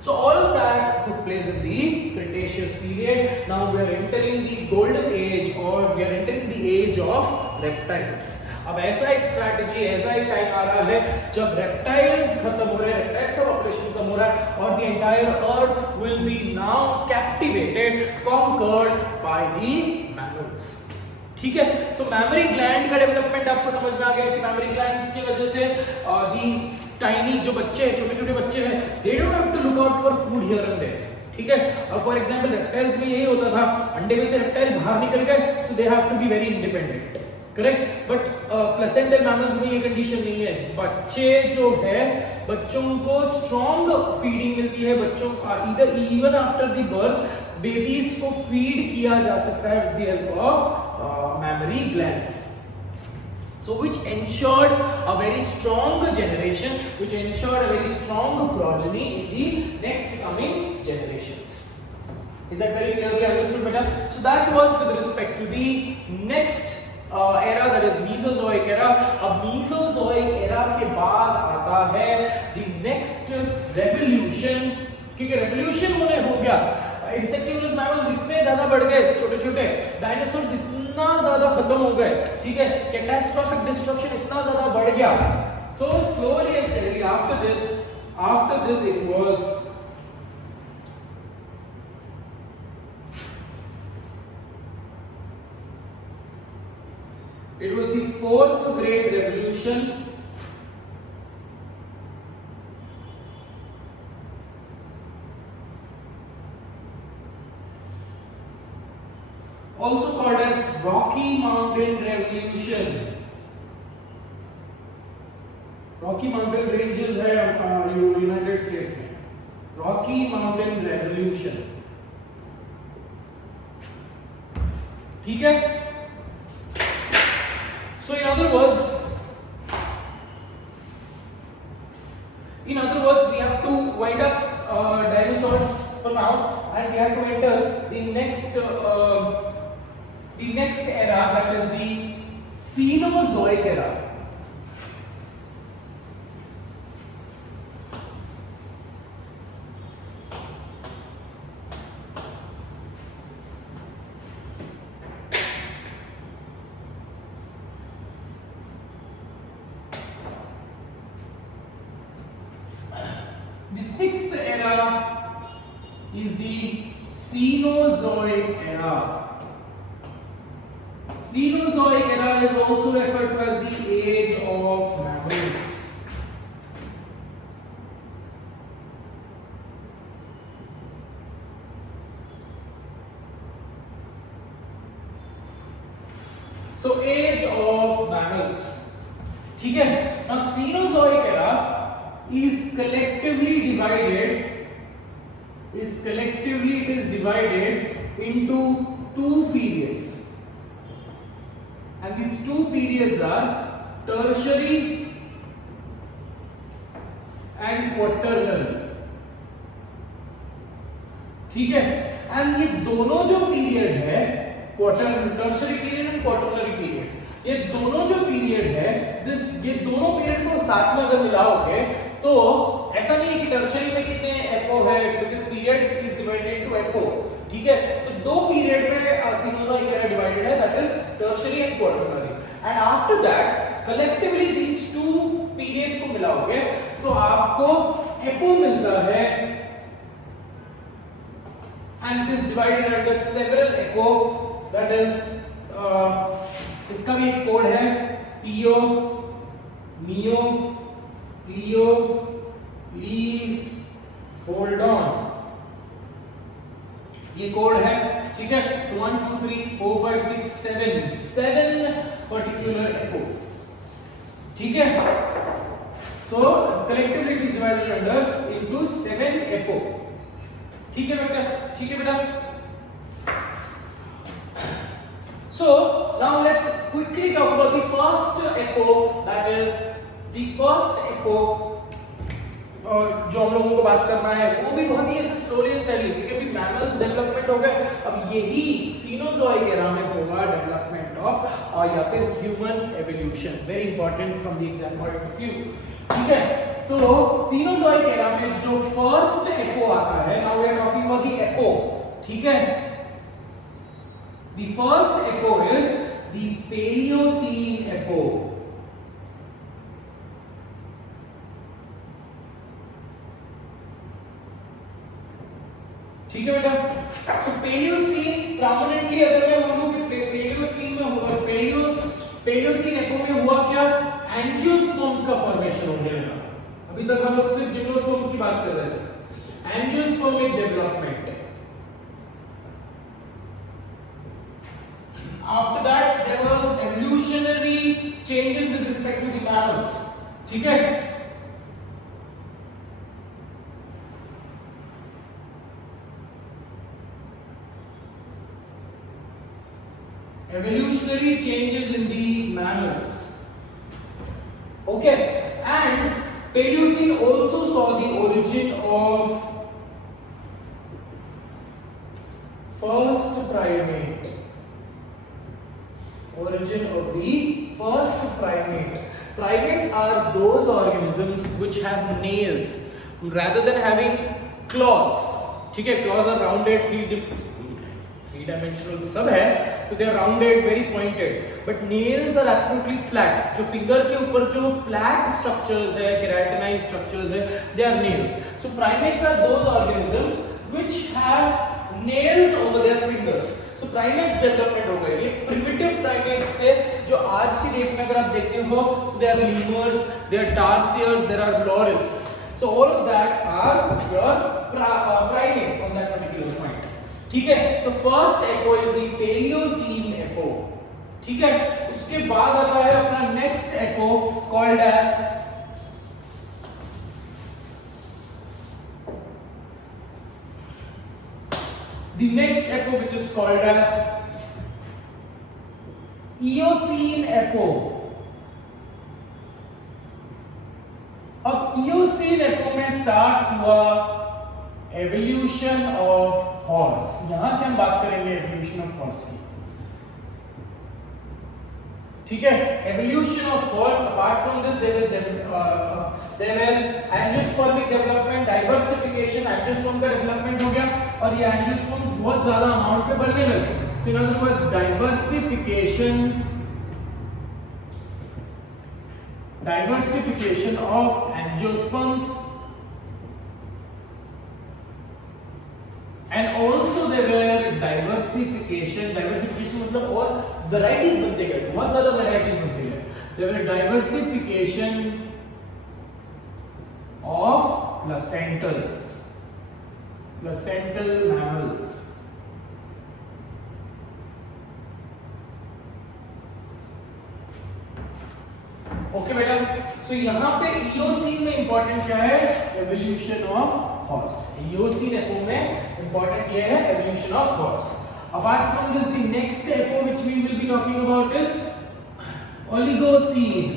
So all that took place in the Cretaceous period. Now we are entering the golden age, or we are entering the age of reptiles. अब ऐसा एक स्ट्रैटेजी, ऐसा एक टाइम आ रहा है जब रेप्टाइल्स खत्म हो रहे हैं, रेप्टाइल्स का पॉपुलेशन कम हो रहा है और the entire earth will be now captivated, conquered by the mammals. ठीक है, सो मैमरी ग्लैंड का डेवलपमेंट आपको समझ में आ गया कि मैमरी ग्लैंड्स की वजह से दी टाइनी जो बच्चे हैं, छोटे छोटे बच्चे हैं, they don't have to look out for food here and there. ठीक है, और फॉर एग्जांपल रेप्टाइल्स में यही होता था, अंडे में से रेप्टाइल बाहर निकल गए, so they have to be very independent, correct. But placental mammals में ये कंडीशन नहीं है। बच्चे जो है, बच्चों को स्ट्रॉन्ग फीडिंग मिलती है, बच्चों इधर even after the birth babies को फीड किया जा सकता है with the help of mammary glands, so which ensured a very strong generation, which ensured a very strong progeny in the next coming generations. Is that very clearly understood, beta? So that was with respect to the next era, that is Mesozoic era. अब Mesozoic era के बाद आता है the next revolution, क्योंकि revolution होने हो गया, insectivorous mammals इतने ज्यादा बढ़ गए, छोटे छोटे डायनासोर्स इतना ज्यादा खत्म हो गए, ठीक है, कैटास्ट्रोफिक डिस्ट्रक्शन इतना ज्यादा बढ़ गया। सो slowly and steadily after this it was the fourth great revolution, also called as Rocky Mountain Revolution. Rocky Mountain ranges है यूनाइटेड स्टेट्स में, Rocky Mountain Revolution, ठीक है। So in other words we have to wind up dinosaurs for now, and we have to enter the next era, that is the Cenozoic era. The sixth era is the Cenozoic era. Cenozoic era is also referred to as the age of mammals. So age of mammals, ठीक है। Now Cenozoic era is collectively divided into two periods, and these two periods are tertiary and quaternary, ठीक है। एंड ये दोनों जो पीरियड है, tertiary period and quaternary period, ये दोनों जो पीरियड है, ये दोनों पीरियड को साथ में अगर मिलाओगे तो ऐसा नहीं है कि टर्शरी में कितने एपो है, because period is divided into epoch, ठीक है। सो दो पीरियड में सीनोजोइक एरा डिवाइडेड है, that is Tertiary and Quaternary, and after that collectively these two periods को मिलाओगे तो आपको एपो मिलता है, and it is divided under several epo, that is इसका भी एक कोड है, पियो, मियो, लियो, लीज, होल्ड ऑन, ये कोड है, ठीक है। So 1 2 3 4 5 6 7 पर्टिकुलर एपो, ठीक है। So collectively it is divided under into 7 epo, ठीक है बेटा, ठीक है बेटा। So now let's quickly talk about the first epo, that is the first epo, और जो हम लोगों को बात करना है वो भी बहुत ही ऐसे स्लोली एंड स्टेडीली, क्योंकि अभी मैमल्स डेवलपमेंट हो गए, अब यही सीनोजोइक एरा में होगा डेवलपमेंट ऑफ या फिर human evolution, very important from the exam point of view, ठीक है। तो सीनोजोइक एरा में जो फर्स्ट एपो आता है, now we are talking about the epoch, ठीक है। The first epoch is the Paleocene epoch, ठीक है बेटा। सो पेलियोसीन प्रोमिनेंटली अगर मैं बोलूं कि पेलियोसीन में हुआ पेलियोसीन एपो में हुआ क्या, एंजियोस्पर्म्स का फॉर्मेशन होने लगा। अभी तक हम लोग सिर्फ जिम्नोस्पर्म्स की बात कर रहे थे। Angiospermic development, after that there was evolutionary changes with respect to the mammals, ठीक है। Evolutionary changes in the mammals. Okay, and Paleocene also saw the origin of first primate. Origin of the first primate. Primate are those organisms which have nails rather than having claws. ठीक है, claws are rounded, three dimensional सब है, तो they are rounded, very pointed, but nails are absolutely flat. जो फिंगर के ऊपर जो flat structures है, keratinized structures है, they are nails. So primates are those organisms which have nails over their fingers. So primates development हो गए, ये primitive primates थे जो आज की डेट में अगर आप देखते हो, so they are lemurs, they are tarsiers, there are loris. So all of that are your primates on that particular point. ठीक है, so first echo is the Paleocene echo, ठीक है। उसके बाद आता है अपना next echo called as the next echo which is called as Eocene echo। अब Eocene echo में स्टार्ट हुआ एवोल्यूशन ऑफ हॉर्स। यहां से हम बात करेंगे एवोल्यूशन ऑफ हॉर्स की, ठीक है। Evolution of horse, apart from this there were angiospermic development, diversification, angiosperm का डेवलपमेंट हो गया और ये एंजियोस्पर्म्स बहुत ज्यादा अमाउंट पे बढ़ने लगे। So in other words diversification of angiosperms, and also there were diversification मतलब और varieties बनते गए, बहुत ज्यादा varieties बनते गए। there were diversification of placental mammals। Okay बेटा, सो यहाँ पे Eocene में इंपॉर्टेंट क्या है, evolution of horse. Eocene echo में इंपॉर्टेंट ये है evolution of horse. Apart from this the next echo which we will be talking about is Oligocene।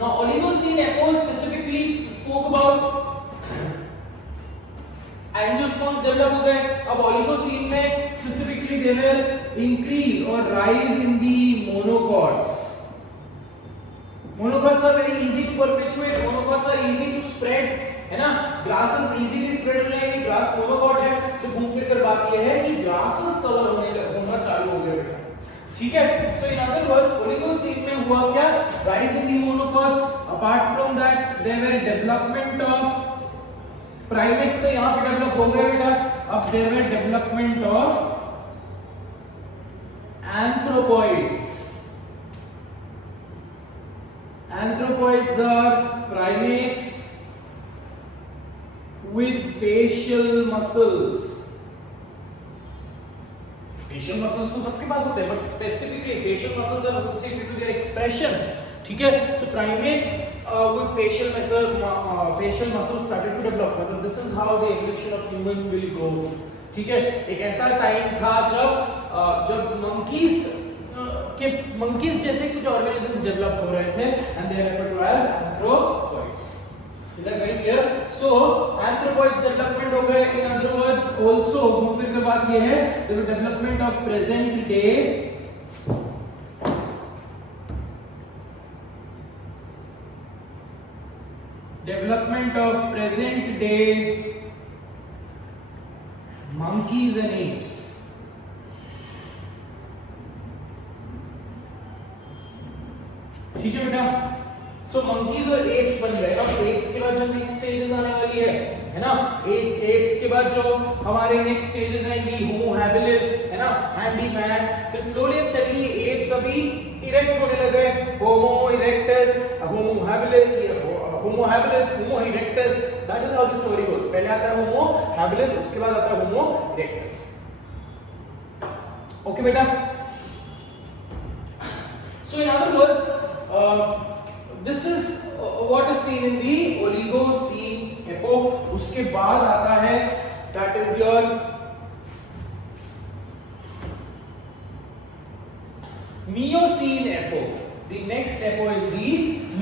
Now Oligocene echo specifically spoke about angiosperms develop हो गए। अब ओलिगोसीन में specifically they were increase और rise in the monocots. Monocots are very easy to perpetuate, monocots are easy to spread, है ना। Grasses easily spread हो जाएंगे, grass monocot है। सो घूम फिर कर बात ये है कि ग्रासेस कवर होना चालू हो गया बेटा, ठीक है। So in other words Oligocene में हुआ क्या, rise in the monocots. Apart from that there were development of primates, तो यहां पे डेवलप हो गए बेटा। अब there were development of anthropoids. Anthropoids are primates with facial muscles। facial muscles तो सबके पास होते हैं, but specifically facial muscles are associated with their expression, ठीक है। so primates with facial muscles started to develop, मतलब this is how the evolution of human will go, ठीक है। एक ऐसा टाइम था जब monkeys जैसे कुछ organisms develop हो रहे थे and they are referred to as anthropoids। Is that very clear? So anthropoids development हो गए। In other words, also घूम फिर के बात ये है, the development of present day monkeys and apes। ठीक है बेटा। सो मंकीज और एप्स बन गए। अब एप्स के बाद जो नेक्स्ट स्टेजेस आने वाली है ना, एप्स के बाद जो हमारे नेक्स्ट स्टेजेस आएंगी होमो हैबिलिस, है ना, हैंडी मैन। फिर स्लोली एंड स्टेडीली एप्स अभी इरेक्ट होने लगे, Homo erectus, Homo habilis, Homo erectus. That is how the story goes. पहले आता है होमो हैबिलिस, उसके बाद आता है होमो इरेक्टस। ओके बेटा। So in other words, this is what is seen in the Oligocene epoch. उसके बाद आता है that is your Miocene epoch. The next epoch is the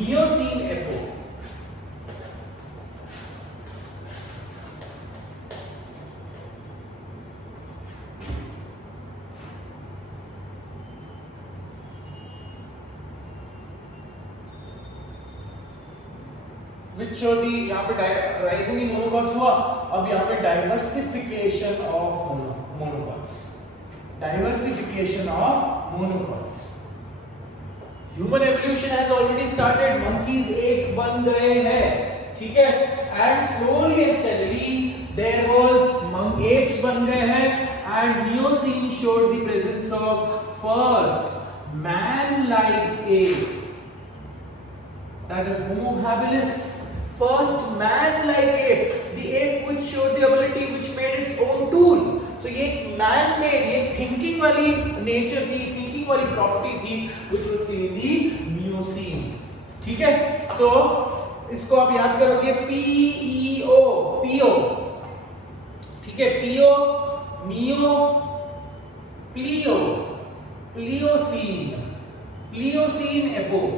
Miocene epoch. which show the यहाँ पे rising in monocots हुआ, अब यहाँ पे diversification of monocots, diversification of monocots. Human evolution has already started. Monkeys apes बन गए हैं, ठीक है, and slowly and steadily there was apes बन गए हैं, and Miocene showed the presence of first man-like ape, that is Homo habilis. First man-like ape, the ape which showed the ability, which made its own tool. So ये man-made, ये thinking वाली nature थी, thinking वाली property थी, which was seen in the Miocene. ठीक है? So इसको आप याद करोगे PEO, PO, ठीक है? PO, Mio, Pleo, Pliocene, Pliocene epoch.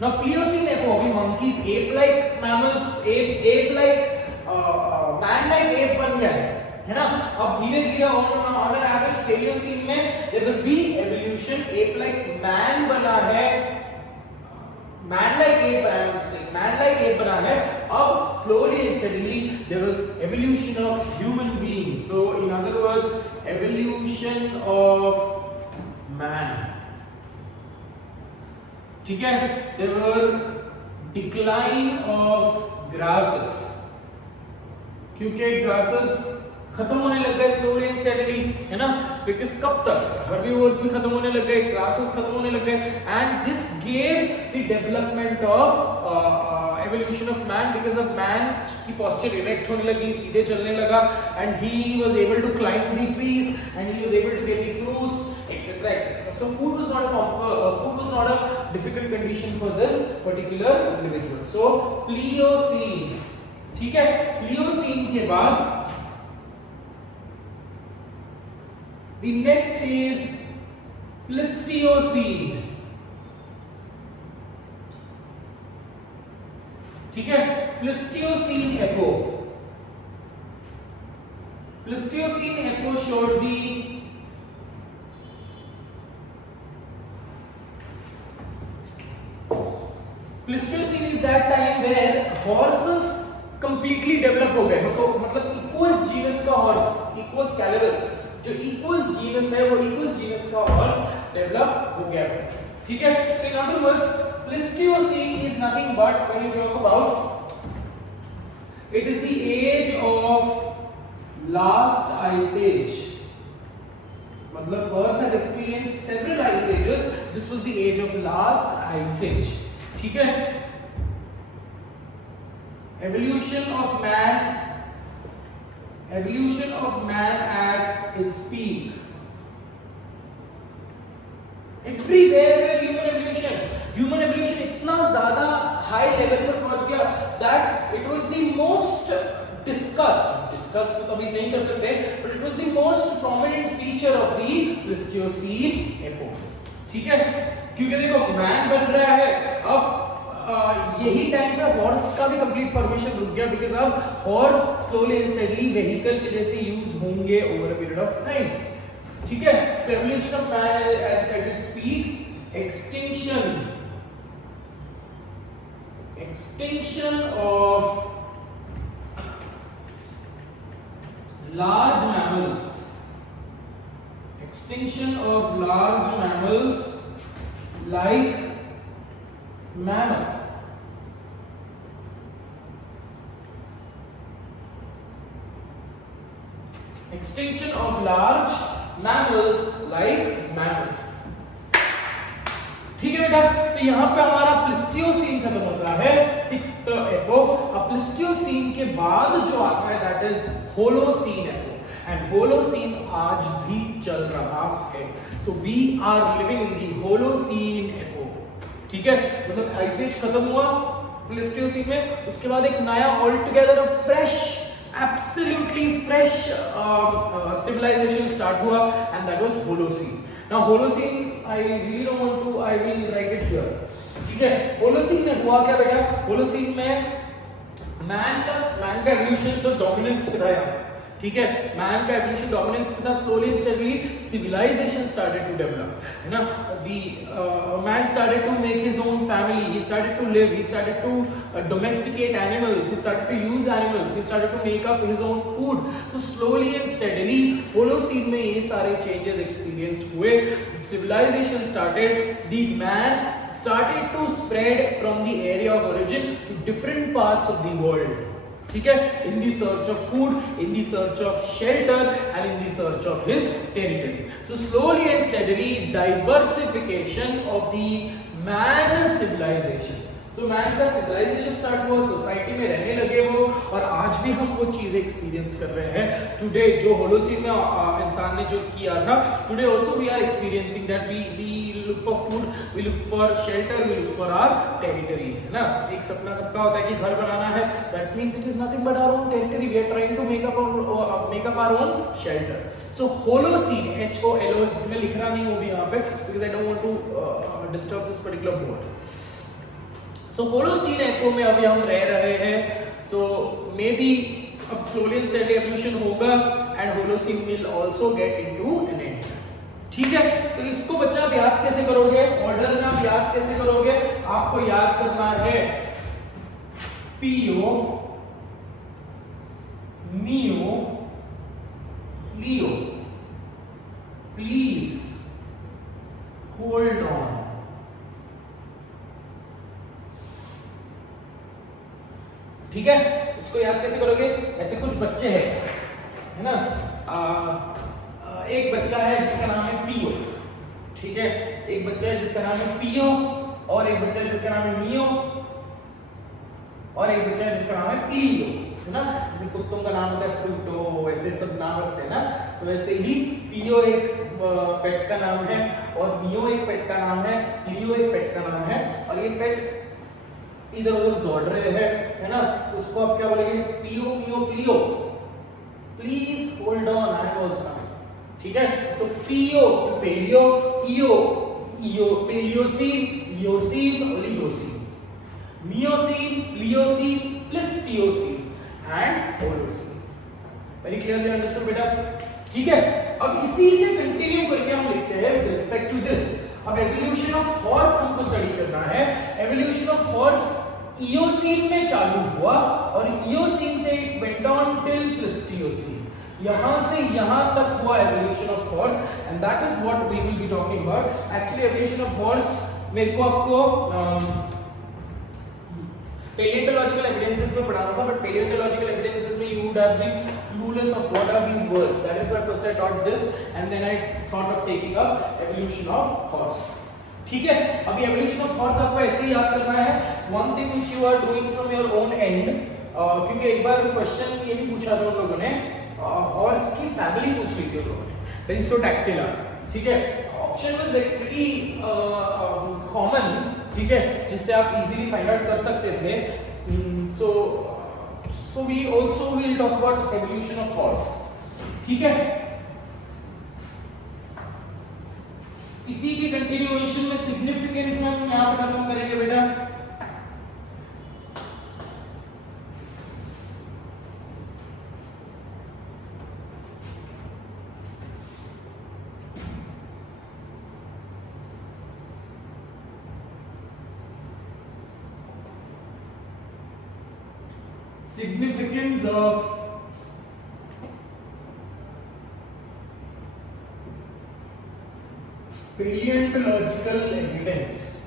Now Pliocene epoch, monkeys ape-like mammals, ape-like man-like ape बन गया है ना। अब धीरे-धीरे on an average Paleocene में there will be evolution, ape-like man बना है, man-like ape बना है, man-like ape बना है। अब slowly and steadily there was evolution of human beings. So in other words, evolution of man. ठीक है, there were decline of grasses, क्योंकि grasses खत्म होने लग गए slowly and steadily, है ना, because कब तक herbivores भी खत्म होने लग गए, grasses खत्म होने लग गए, and this gave the development of evolution of man, because of man की posture erect होने लगी, सीधे चलने लगा, and he was able to climb the trees, and he was able to get the fruits, etc., etc. So food was not a difficult condition for this particular individual. So Pliocene, ठीक है, Pliocene के बाद the next is Pleistocene. ठीक है, Pleistocene epoch. Pleistocene epoch showed the Pleistocene is that time where horses completely develop हो गए, मतलब Equus genus का horse, Equus calidus, जो Equus genus है वो Equus genus का horse develop हो गया, ठीक है। So in other words, Pleistocene is nothing but, when you talk about, it is the age of last ice age. मतलब Earth has experienced several ice ages. This was the age of last ice age. ठीक है, evolution of man at its peak. Everywhere human evolution इतना ज़्यादा high level पर पहुंच गया that it was the most discussed तो कभी नहीं कर सकते, but it was the most prominent feature of the Pleistocene epoch. ठीक है, क्योंकि देखो मैन बन रहा है, अब यही टाइम पे हॉर्स का भी कंप्लीट फॉर्मेशन रुक गया, बिकॉज अब horse slowly and steadily vehicle के जैसे यूज होंगे over a period of time, ठीक है। So evolution of man at its peak, extinction of large mammals, extinction of large mammals like mammoth. Extinction of large mammals like mammoth. ठीक है बेटा, तो यहाँ पे हमारा प्लिस्टियोसीन खत्म होता है, सिक्स्थ एपोक। अब प्लिस्टियोसीन के बाद जो आता है that is Holocene epoch, and Holocene आज भी चल रहा है। So we are living in the Holocene epoch. ठीक है, मतलब आइस एज खत्म हुआ प्लिस्टियोसीन में, उसके बाद एक नया all together fresh, absolutely fresh civilization start हुआ, and that was Holocene. Now Holocene, I really don't want to, I will write it here. ठीक है, Holocene में हुआ क्या बेटा? Holocene में man का evolution तो dominance पे था, ठीक है, man का evolution dominance पे था, slowly and steadily civilization started to develop, है ना? The man started to make his own family, he started to live, he started to domesticate animals, he started to use animals, he started to make up his own food. So slowly and steadily Holocene में ये सारे changes experience हुए, civilization started, the man started to spread from the area of origin to different parts of the world. ठीक है, in the search of food, in the search of shelter, and in the search of his territory. So slowly and steadily diversification of the man civilization. तो मैन का civilisation start हुआ, सोसाइटी में रहने लगे वो, और आज भी हम वो चीजें एक्सपीरियंस कर रहे हैं टुडे। जो होलोसीन में इंसान ने जो किया था, today also we are experiencing that we look for food, we look for shelter, we look for our territory, है ना? एक सपना सबका होता है कि घर बनाना है, that means it is nothing but our own territory, we are trying to make up our own shelter. So Holocene, HOLO में लिख रहा नहीं हूं भी यहाँ पे, because I don't want to disturb this particular board. So Holocene epoch में अभी हम रह रहे हैं, सो मे बी अब स्लोली एंड स्टेडली एवोल्यूशन होगा, and Holocene will also get into an end. ठीक है, तो इसको बच्चा आप याद कैसे करोगे, ऑर्डर में आप याद कैसे करोगे? आपको याद करना है पीओ, मियो, लियो। Please hold on. ठीक है, इसको याद कैसे करोगे? ऐसे कुछ बच्चे हैं, है ना? एक बच्चा है जिसका नाम है पियो, ठीक है, एक बच्चा है जिसका नाम है पियो, और एक बच्चा है जिसका नाम है मियो, और एक बच्चा है जिसका नाम है प्लियो, है ना? जैसे कुत्तों का नाम होता है प्लूटो, वैसे सब नाम रखते हैं ना, तो वैसे ही पियो एक पेट का नाम है, और मियो एक पेट का नाम है, प्लियो एक पेट का नाम है, और ये पेट इधर उधर दौड़ रहे हैं, है ना? तो उसको आप क्या बोलेंगे? पियो, मियो, प्लियो। Please hold on, I am also coming. ठीक है, सो पियो, paleo, eo, Paleocene, Eocene, Oligocene, Miocene, Pliocene, Pleistocene and Holocene. Very clearly understood बेटा? ठीक है, अब इसी से कंटिन्यू करके हम लिखते हैं विद रिस्पेक्ट टू दिस। अब एवोल्यूशन ऑफ हॉर्स हमको स्टडी करना है। एवोल्यूशन ऑफ हॉर्स इयोसीन में चालू हुआ, और इयोसीन से it went on till Pleistocene. यहां से यहां तक हुआ evolution of horse, and that is what we will be talking about. Actually evolution of horse मेरे को आपको paleontological evidences में पढ़ाना था, but paleontological evidences में you would have been clueless of what are these words. That is why first I taught this, and then I thought of taking up evolution of horse. ठीक है, अभी evolution of horse आपको ऐसे ही याद करना है। One thing which you are doing from your own end, क्योंकि एक बार क्वेश्चन ये भी पूछा था उन लोगों ने, हॉर्स की फैमिली पूछ ली थी उन लोगों ने, पेरिस्टोडैक्टिला। ठीक है, option was like pretty common, ठीक है, जिससे आप इजीली फाइंड आउट कर सकते थे। So we also will talk about evolution of horse. ठीक है, इसी की कंटिन्यूएशन में सिग्निफिकेंस में हम यहां पर खत्म करेंगे बेटा। Significance of paleontological evidence.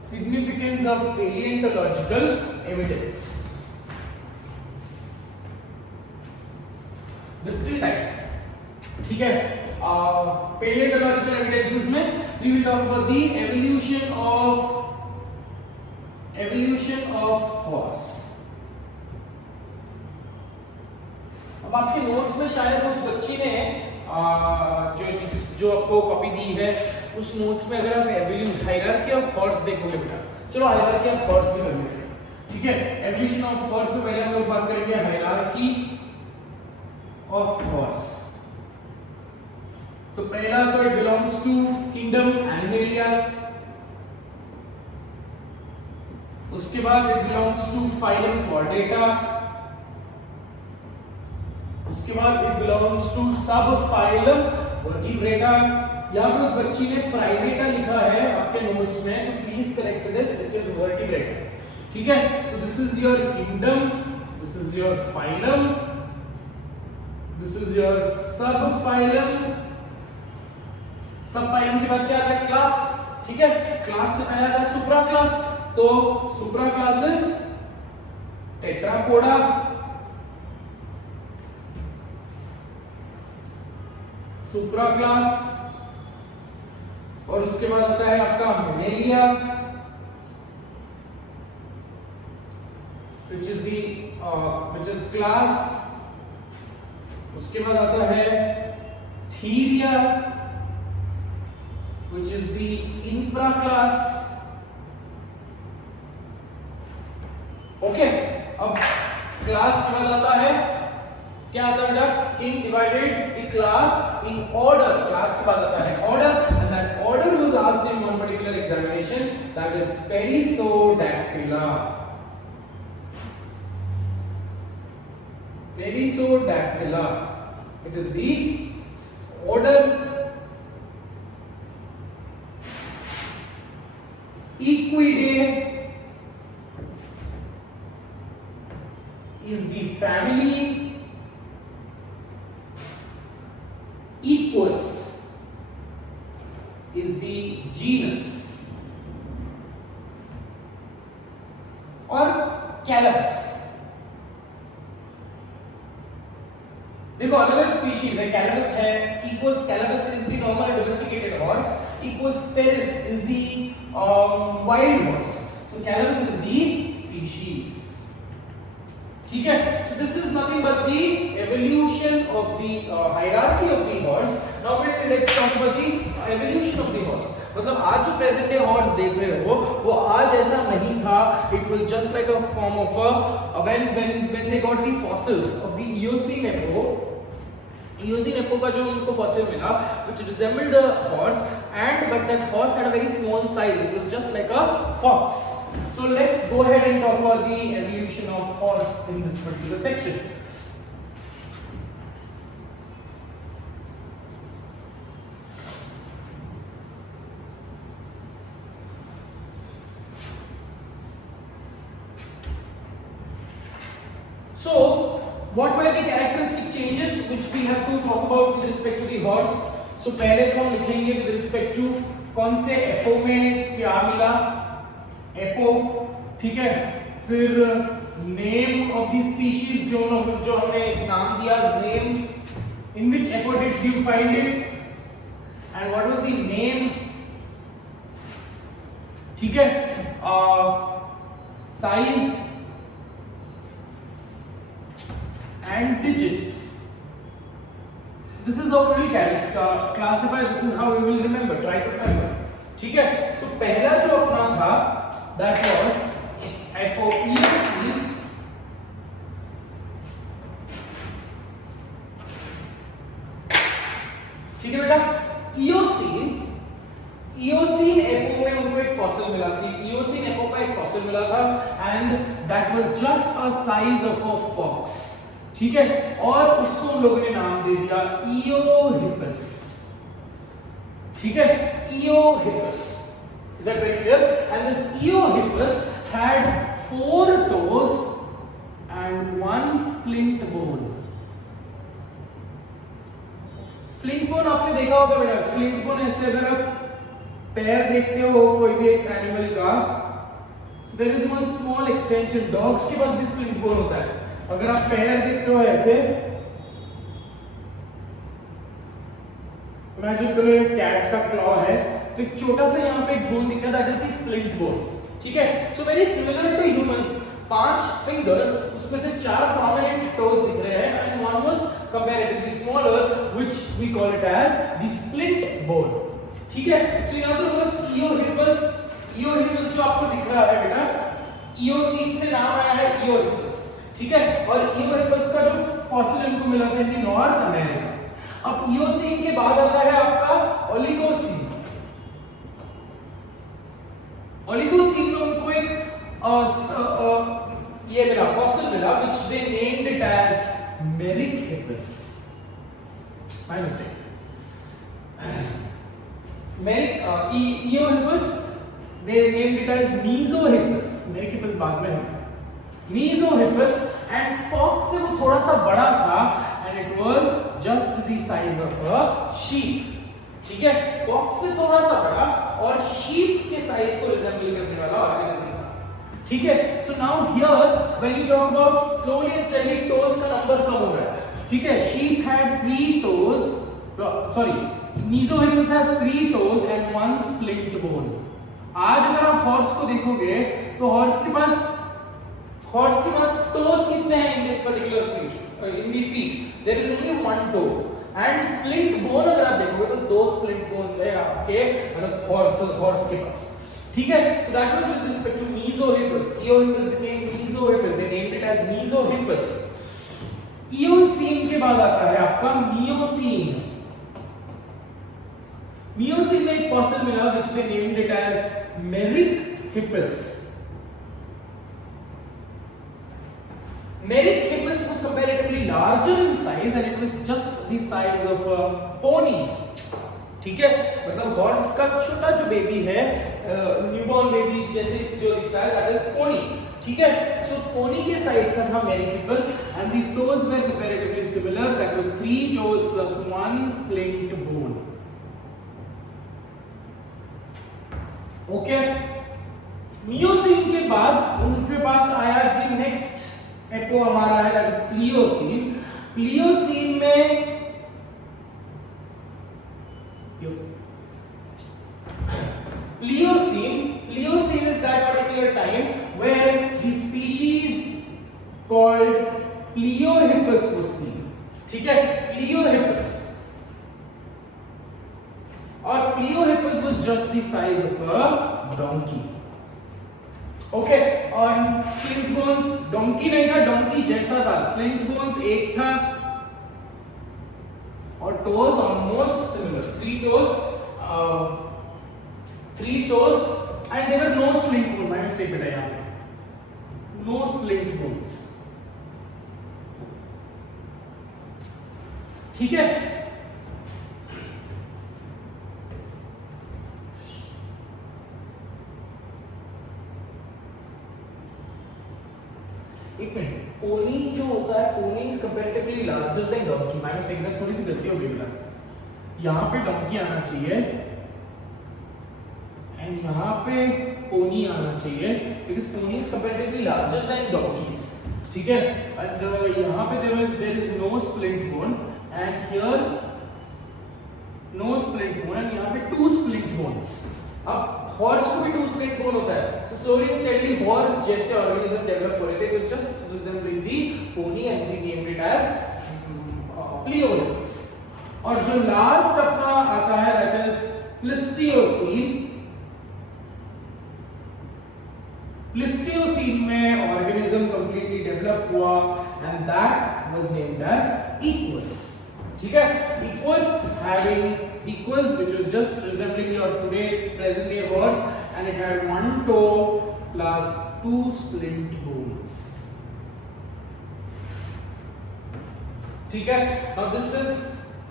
Significance of paleontological evidence. Distal type. ठीक है, paleontological evidences में we will talk about the evolution of horse. अब आपके नोट्स में शायद उस बच्ची ने जो आपको कॉपी दी है उस नोट्स में अगर आप हायरार्की ऑफ हॉर्स देखोगे बेटा, चलो हायरार्की ऑफ हॉर्स भी कर लेते हैं, ठीक है। एवोल्यूशन ऑफ हॉर्स में पहले हम लोग बात करेंगे हायरार्की ऑफ हॉर्स। तो पहला तो it belongs to kingdom Animalia, उसके बाद it belongs to phylum Chordata, उसके बाद it belongs to subphylum Vertebrata. यहां पर उस बच्ची ने प्राइमेटा लिखा है आपके नोट्स में, so please correct this, it is vertebrata, ठीक है। So this is your kingdom, this is your phylum, this is your सब फाइलम। सब फाइलम के बाद क्या आता है? क्लास, ठीक है। क्लास से पहला आता है सुप्रा क्लास, तो सुप्रा क्लासेस टेट्रापोडा, सुप्रा क्लास, और उसके बाद आता है आपका मेमेलिया, which is क्लास। उसके बाद आता है Theria, which is the infra class. Okay, अब क्लास के बाद आता है क्या आता है बेटा? King divided the class in order. Class के बाद आता है order, and that order was asked in one particular examination, that is Perissodactyla. Perissodactyla, it is the order. Equidae is the family, Equus is the genus, और Calapus। देखो अलग अलग स्पीशीज है, caballus है, Equus caballus is the normal domesticated horse, Equus ferus is the wild horse, so caballus is the species, ठीक है। So this is nothing but the evolution of the hierarchy of the horse. Now let's talk about the evolution of the horse. मतलब आज जो present day horse देख रहे हो वो आज ऐसा नहीं था, it was just like a form of a when they got the fossils of the Eocene epoch का जो उनको फॉसिल मिला which resembled a horse, and but that horse had a very small size, it was just like a fox. So let's go ahead and talk about the evolution of horse in this particular section. So, what were the characteristic changes which we have to talk about with respect to the horse? So, पहले तो हम लिखेंगे with respect to कौन से एपो में क्या मिला, एपो, ठीक है। फिर नेम ऑफ द स्पीशीज, जो हमने नाम दिया, नेम, इन विच apo did you find it, and what was the name, ठीक है। Size and digits. This is how we will classify, this is how we will remember, try to remember, ठीक है। So पहला जो अपना था that was Eocene, ठीक है बेटा। Eocene एपो में उनको एक फॉसिल मिला था, Eocene एपो का एक फॉसिल मिला था, and that was just a size of a fox, ठीक है। और उसको हम लोगों ने नाम दे दिया Eohippus, ठीक है, Eohippus। Is that very clear? And this Eohippus had 4 toes and 1 splint bone. Splint bone आपने देखा होगा बेटा, स्प्लिंट बोन ऐसे अगर आप पैर देखते हो कोई भी एक एनिमल का, so there is one small extension, dogs के पास भी स्प्लिंट बोन होता है। अगर आप पैर देखते हो ऐसे, इमेजिन करो ये कैट का क्लॉ है, तो एक छोटा सा यहाँ पे एक बोन दिखता है, that is the splint bone. ठीक है, so very similar to humans, 5 fingers, उसमें से 4 प्रोमिनेंट टोज दिख रहे हैं and one was comparatively smaller which we call it as the splint bone. ठीक है, सो यहां तो वर्ड्स ईओहिपस जो आपको दिख रहा है बेटा, ईओसीन से नाम आया है ईओहिपस। ठीक है, और ईओहिपस का जो फॉसिल इनको मिला था इन नॉर्थ अमेरिका। अब ईओसीन के बाद आता है आपका ओलिगोसीन। ओलिगोसीन में उनको एक ये मिला, फॉसिल मिला, which they named it as Merychippus. My mistake. Eohippus, they named it as Mesohippus. Merychippus बाद में है। Mesohippus, and fox से वो थोड़ा सा बड़ा था, and it was just the size of a sheep. ठीक है, फॉक्स से थोड़ा सा बड़ा और शीप के साइज को रिजेंबल करने वाला ऑर्गेनिज्म था। ठीक है, so now here when you talk about slowly and steadily toes का नंबर कम हो रहा है। ठीक है, sheep had 3 toes, sorry Mesohippus has 3 toes and 1 splint bone. आज अगर आप हॉर्स को देखोगे तो हॉर्स के पास टोज कितने हैं in the particular feet, in the feet there is only 1 toe, and splint bone अगर आप देखोगे तो 2 स्प्लिंट बोन्स है आपके मतलब हॉर्स के पास। ठीक है, so that was with respect to Mesohippus. Eohippus became Mesohippus. They named it as Mesohippus. Eocene के बाद आता है आपका Miocene. Miocene में एक फॉसिल मिला which they named it as Merychippus. Merychippus was comparatively larger in size and it was just the size of a pony. ठीक है, मतलब हॉर्स का छोटा जो बेबी है, न्यूबॉर्न बेबी जैसे जो दिखता है, दैट इज पोनी। ठीक है, सो पोनी के साइज का था Merychippus and the toes were comparatively similar, that was 3 toes plus 1 splint bone. Okay, Miocene के बाद उनके पास आया जी नेक्स्ट एपो हमारा है, दैट इज प्लियोसीन। प्लियोसीन में Pliocene is that particular time where the species called Pliohippus was seen. ठीक है, Pliohippus, और Pliohippus was just the size of a donkey. Okay, और splint bones donkey नहीं था, donkey जैसा था, splint bones एक था और toes almost similar, 3 toes and there were no splint bones. My mistake बेटा यहाँ पे, no splint bones. ठीक है, एक मिनट, पोनी जो होता है, pony is comparatively larger than donkey. My mistake, में थोड़ी सी गलती हो गई बेटा, यहाँ पे डॉन्की आना चाहिए एंड यहाँ पे पोनी आना चाहिए, because pony is comparatively larger than donkeys. ठीक है, एंड यहाँ पे there is no splint bone and here no splint bone and यहाँ पे 2 स्प्लिंट बोन्स। अब हॉर्स को भी 2 स्प्लिंट बोन होता है, so slowly and steadily horse जैसे ऑर्गेनिज्म डेवलप हो रहे थे, it was just resembling the pony and we named it as Pliohippus. और जो लास्ट अपना आता है दैट इज प्लिस्टियोसीन। प्लिस्टियोसीन में ऑर्गेनिज्म कंप्लीटली डेवलप हुआ and that was named as Equus. ठीक है, Equus having Equus which was just resembling your today present day horse and it had 1 toe plus 2 splint bones. ठीक है, now this is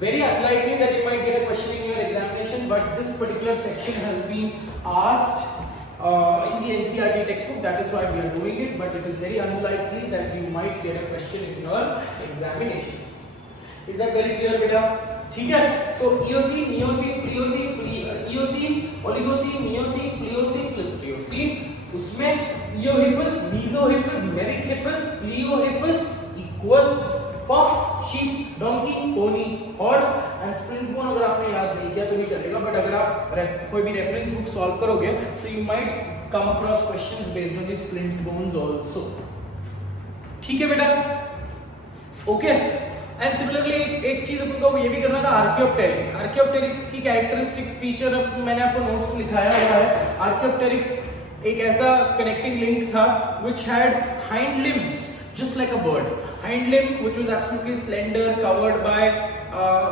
very unlikely that you might get a question in your examination, but this particular section has been asked in the NCERT textbook, that is why we are doing it, but it is very unlikely that you might get a question in your examination. Is that very clear beta? ठीक है। So Eocene, Miocene, Pliocene, Eocene, Oligocene, Miocene, Pliocene plus Triocene, उसमें Eohippus, Mesohippus, Merychippus, Pliohippus equals fox, sheep, donkey, pony, horse and splint bone. अगर आपने याद नहीं किया तो भी चलेगा, बट अगर आप कोई भी रेफरेंस बुक सॉल्व करोगे so you might come across questions based on the splint bones also. ठीक है बेटा, ओके। एंड सिमिलरली एक चीज अपन को ये भी करना था, आर्कियोप्टेरिक्स। आर्कियोप्टेरिक्स की कैरेक्टरिस्टिक फीचर मैंने आपको नोट्स में लिखाया हुआ है। आर्कियोप्टेरिक्स एक ऐसा कनेक्टिंग लिंक था which had hind limbs just like a bird, hind limb which was absolutely slender, covered by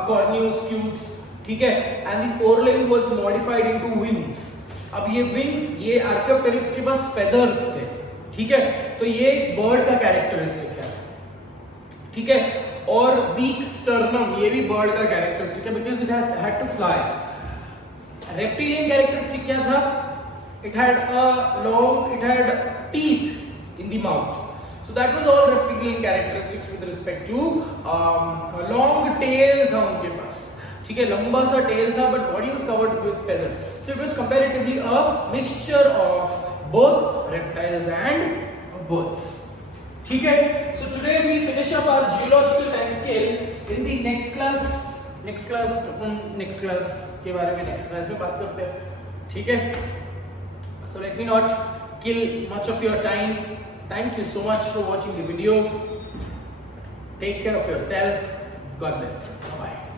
corneous scutes, ठीक है, and the forelimb was modified into wings। अब ये wings, ये आर्कियोप्टेरिक्स के पास feathers थे, ठीक है, तो ये बर्ड का कैरेक्टरिस्टिक है, ठीक है। और वीक स्टर्नम, ये भी बर्ड का कैरेक्टरिस्टिक है because it had to fly. Reptilian characteristic क्या था? It had teeth in the mouth. So that was all reptilian characteristics with respect to long tail था उनके पास, ठीक है, लंबा सा tail था, but body was covered with feather. So it was comparatively a mixture of both reptiles and birds. ठीक है. So today we finish up our geological time scale. In the next class upon next class के बारे में next class में बात करते हैं, ठीक है. So let me not kill much of your time. Thank you so much for watching the video. Take care of yourself. God bless you. Bye bye.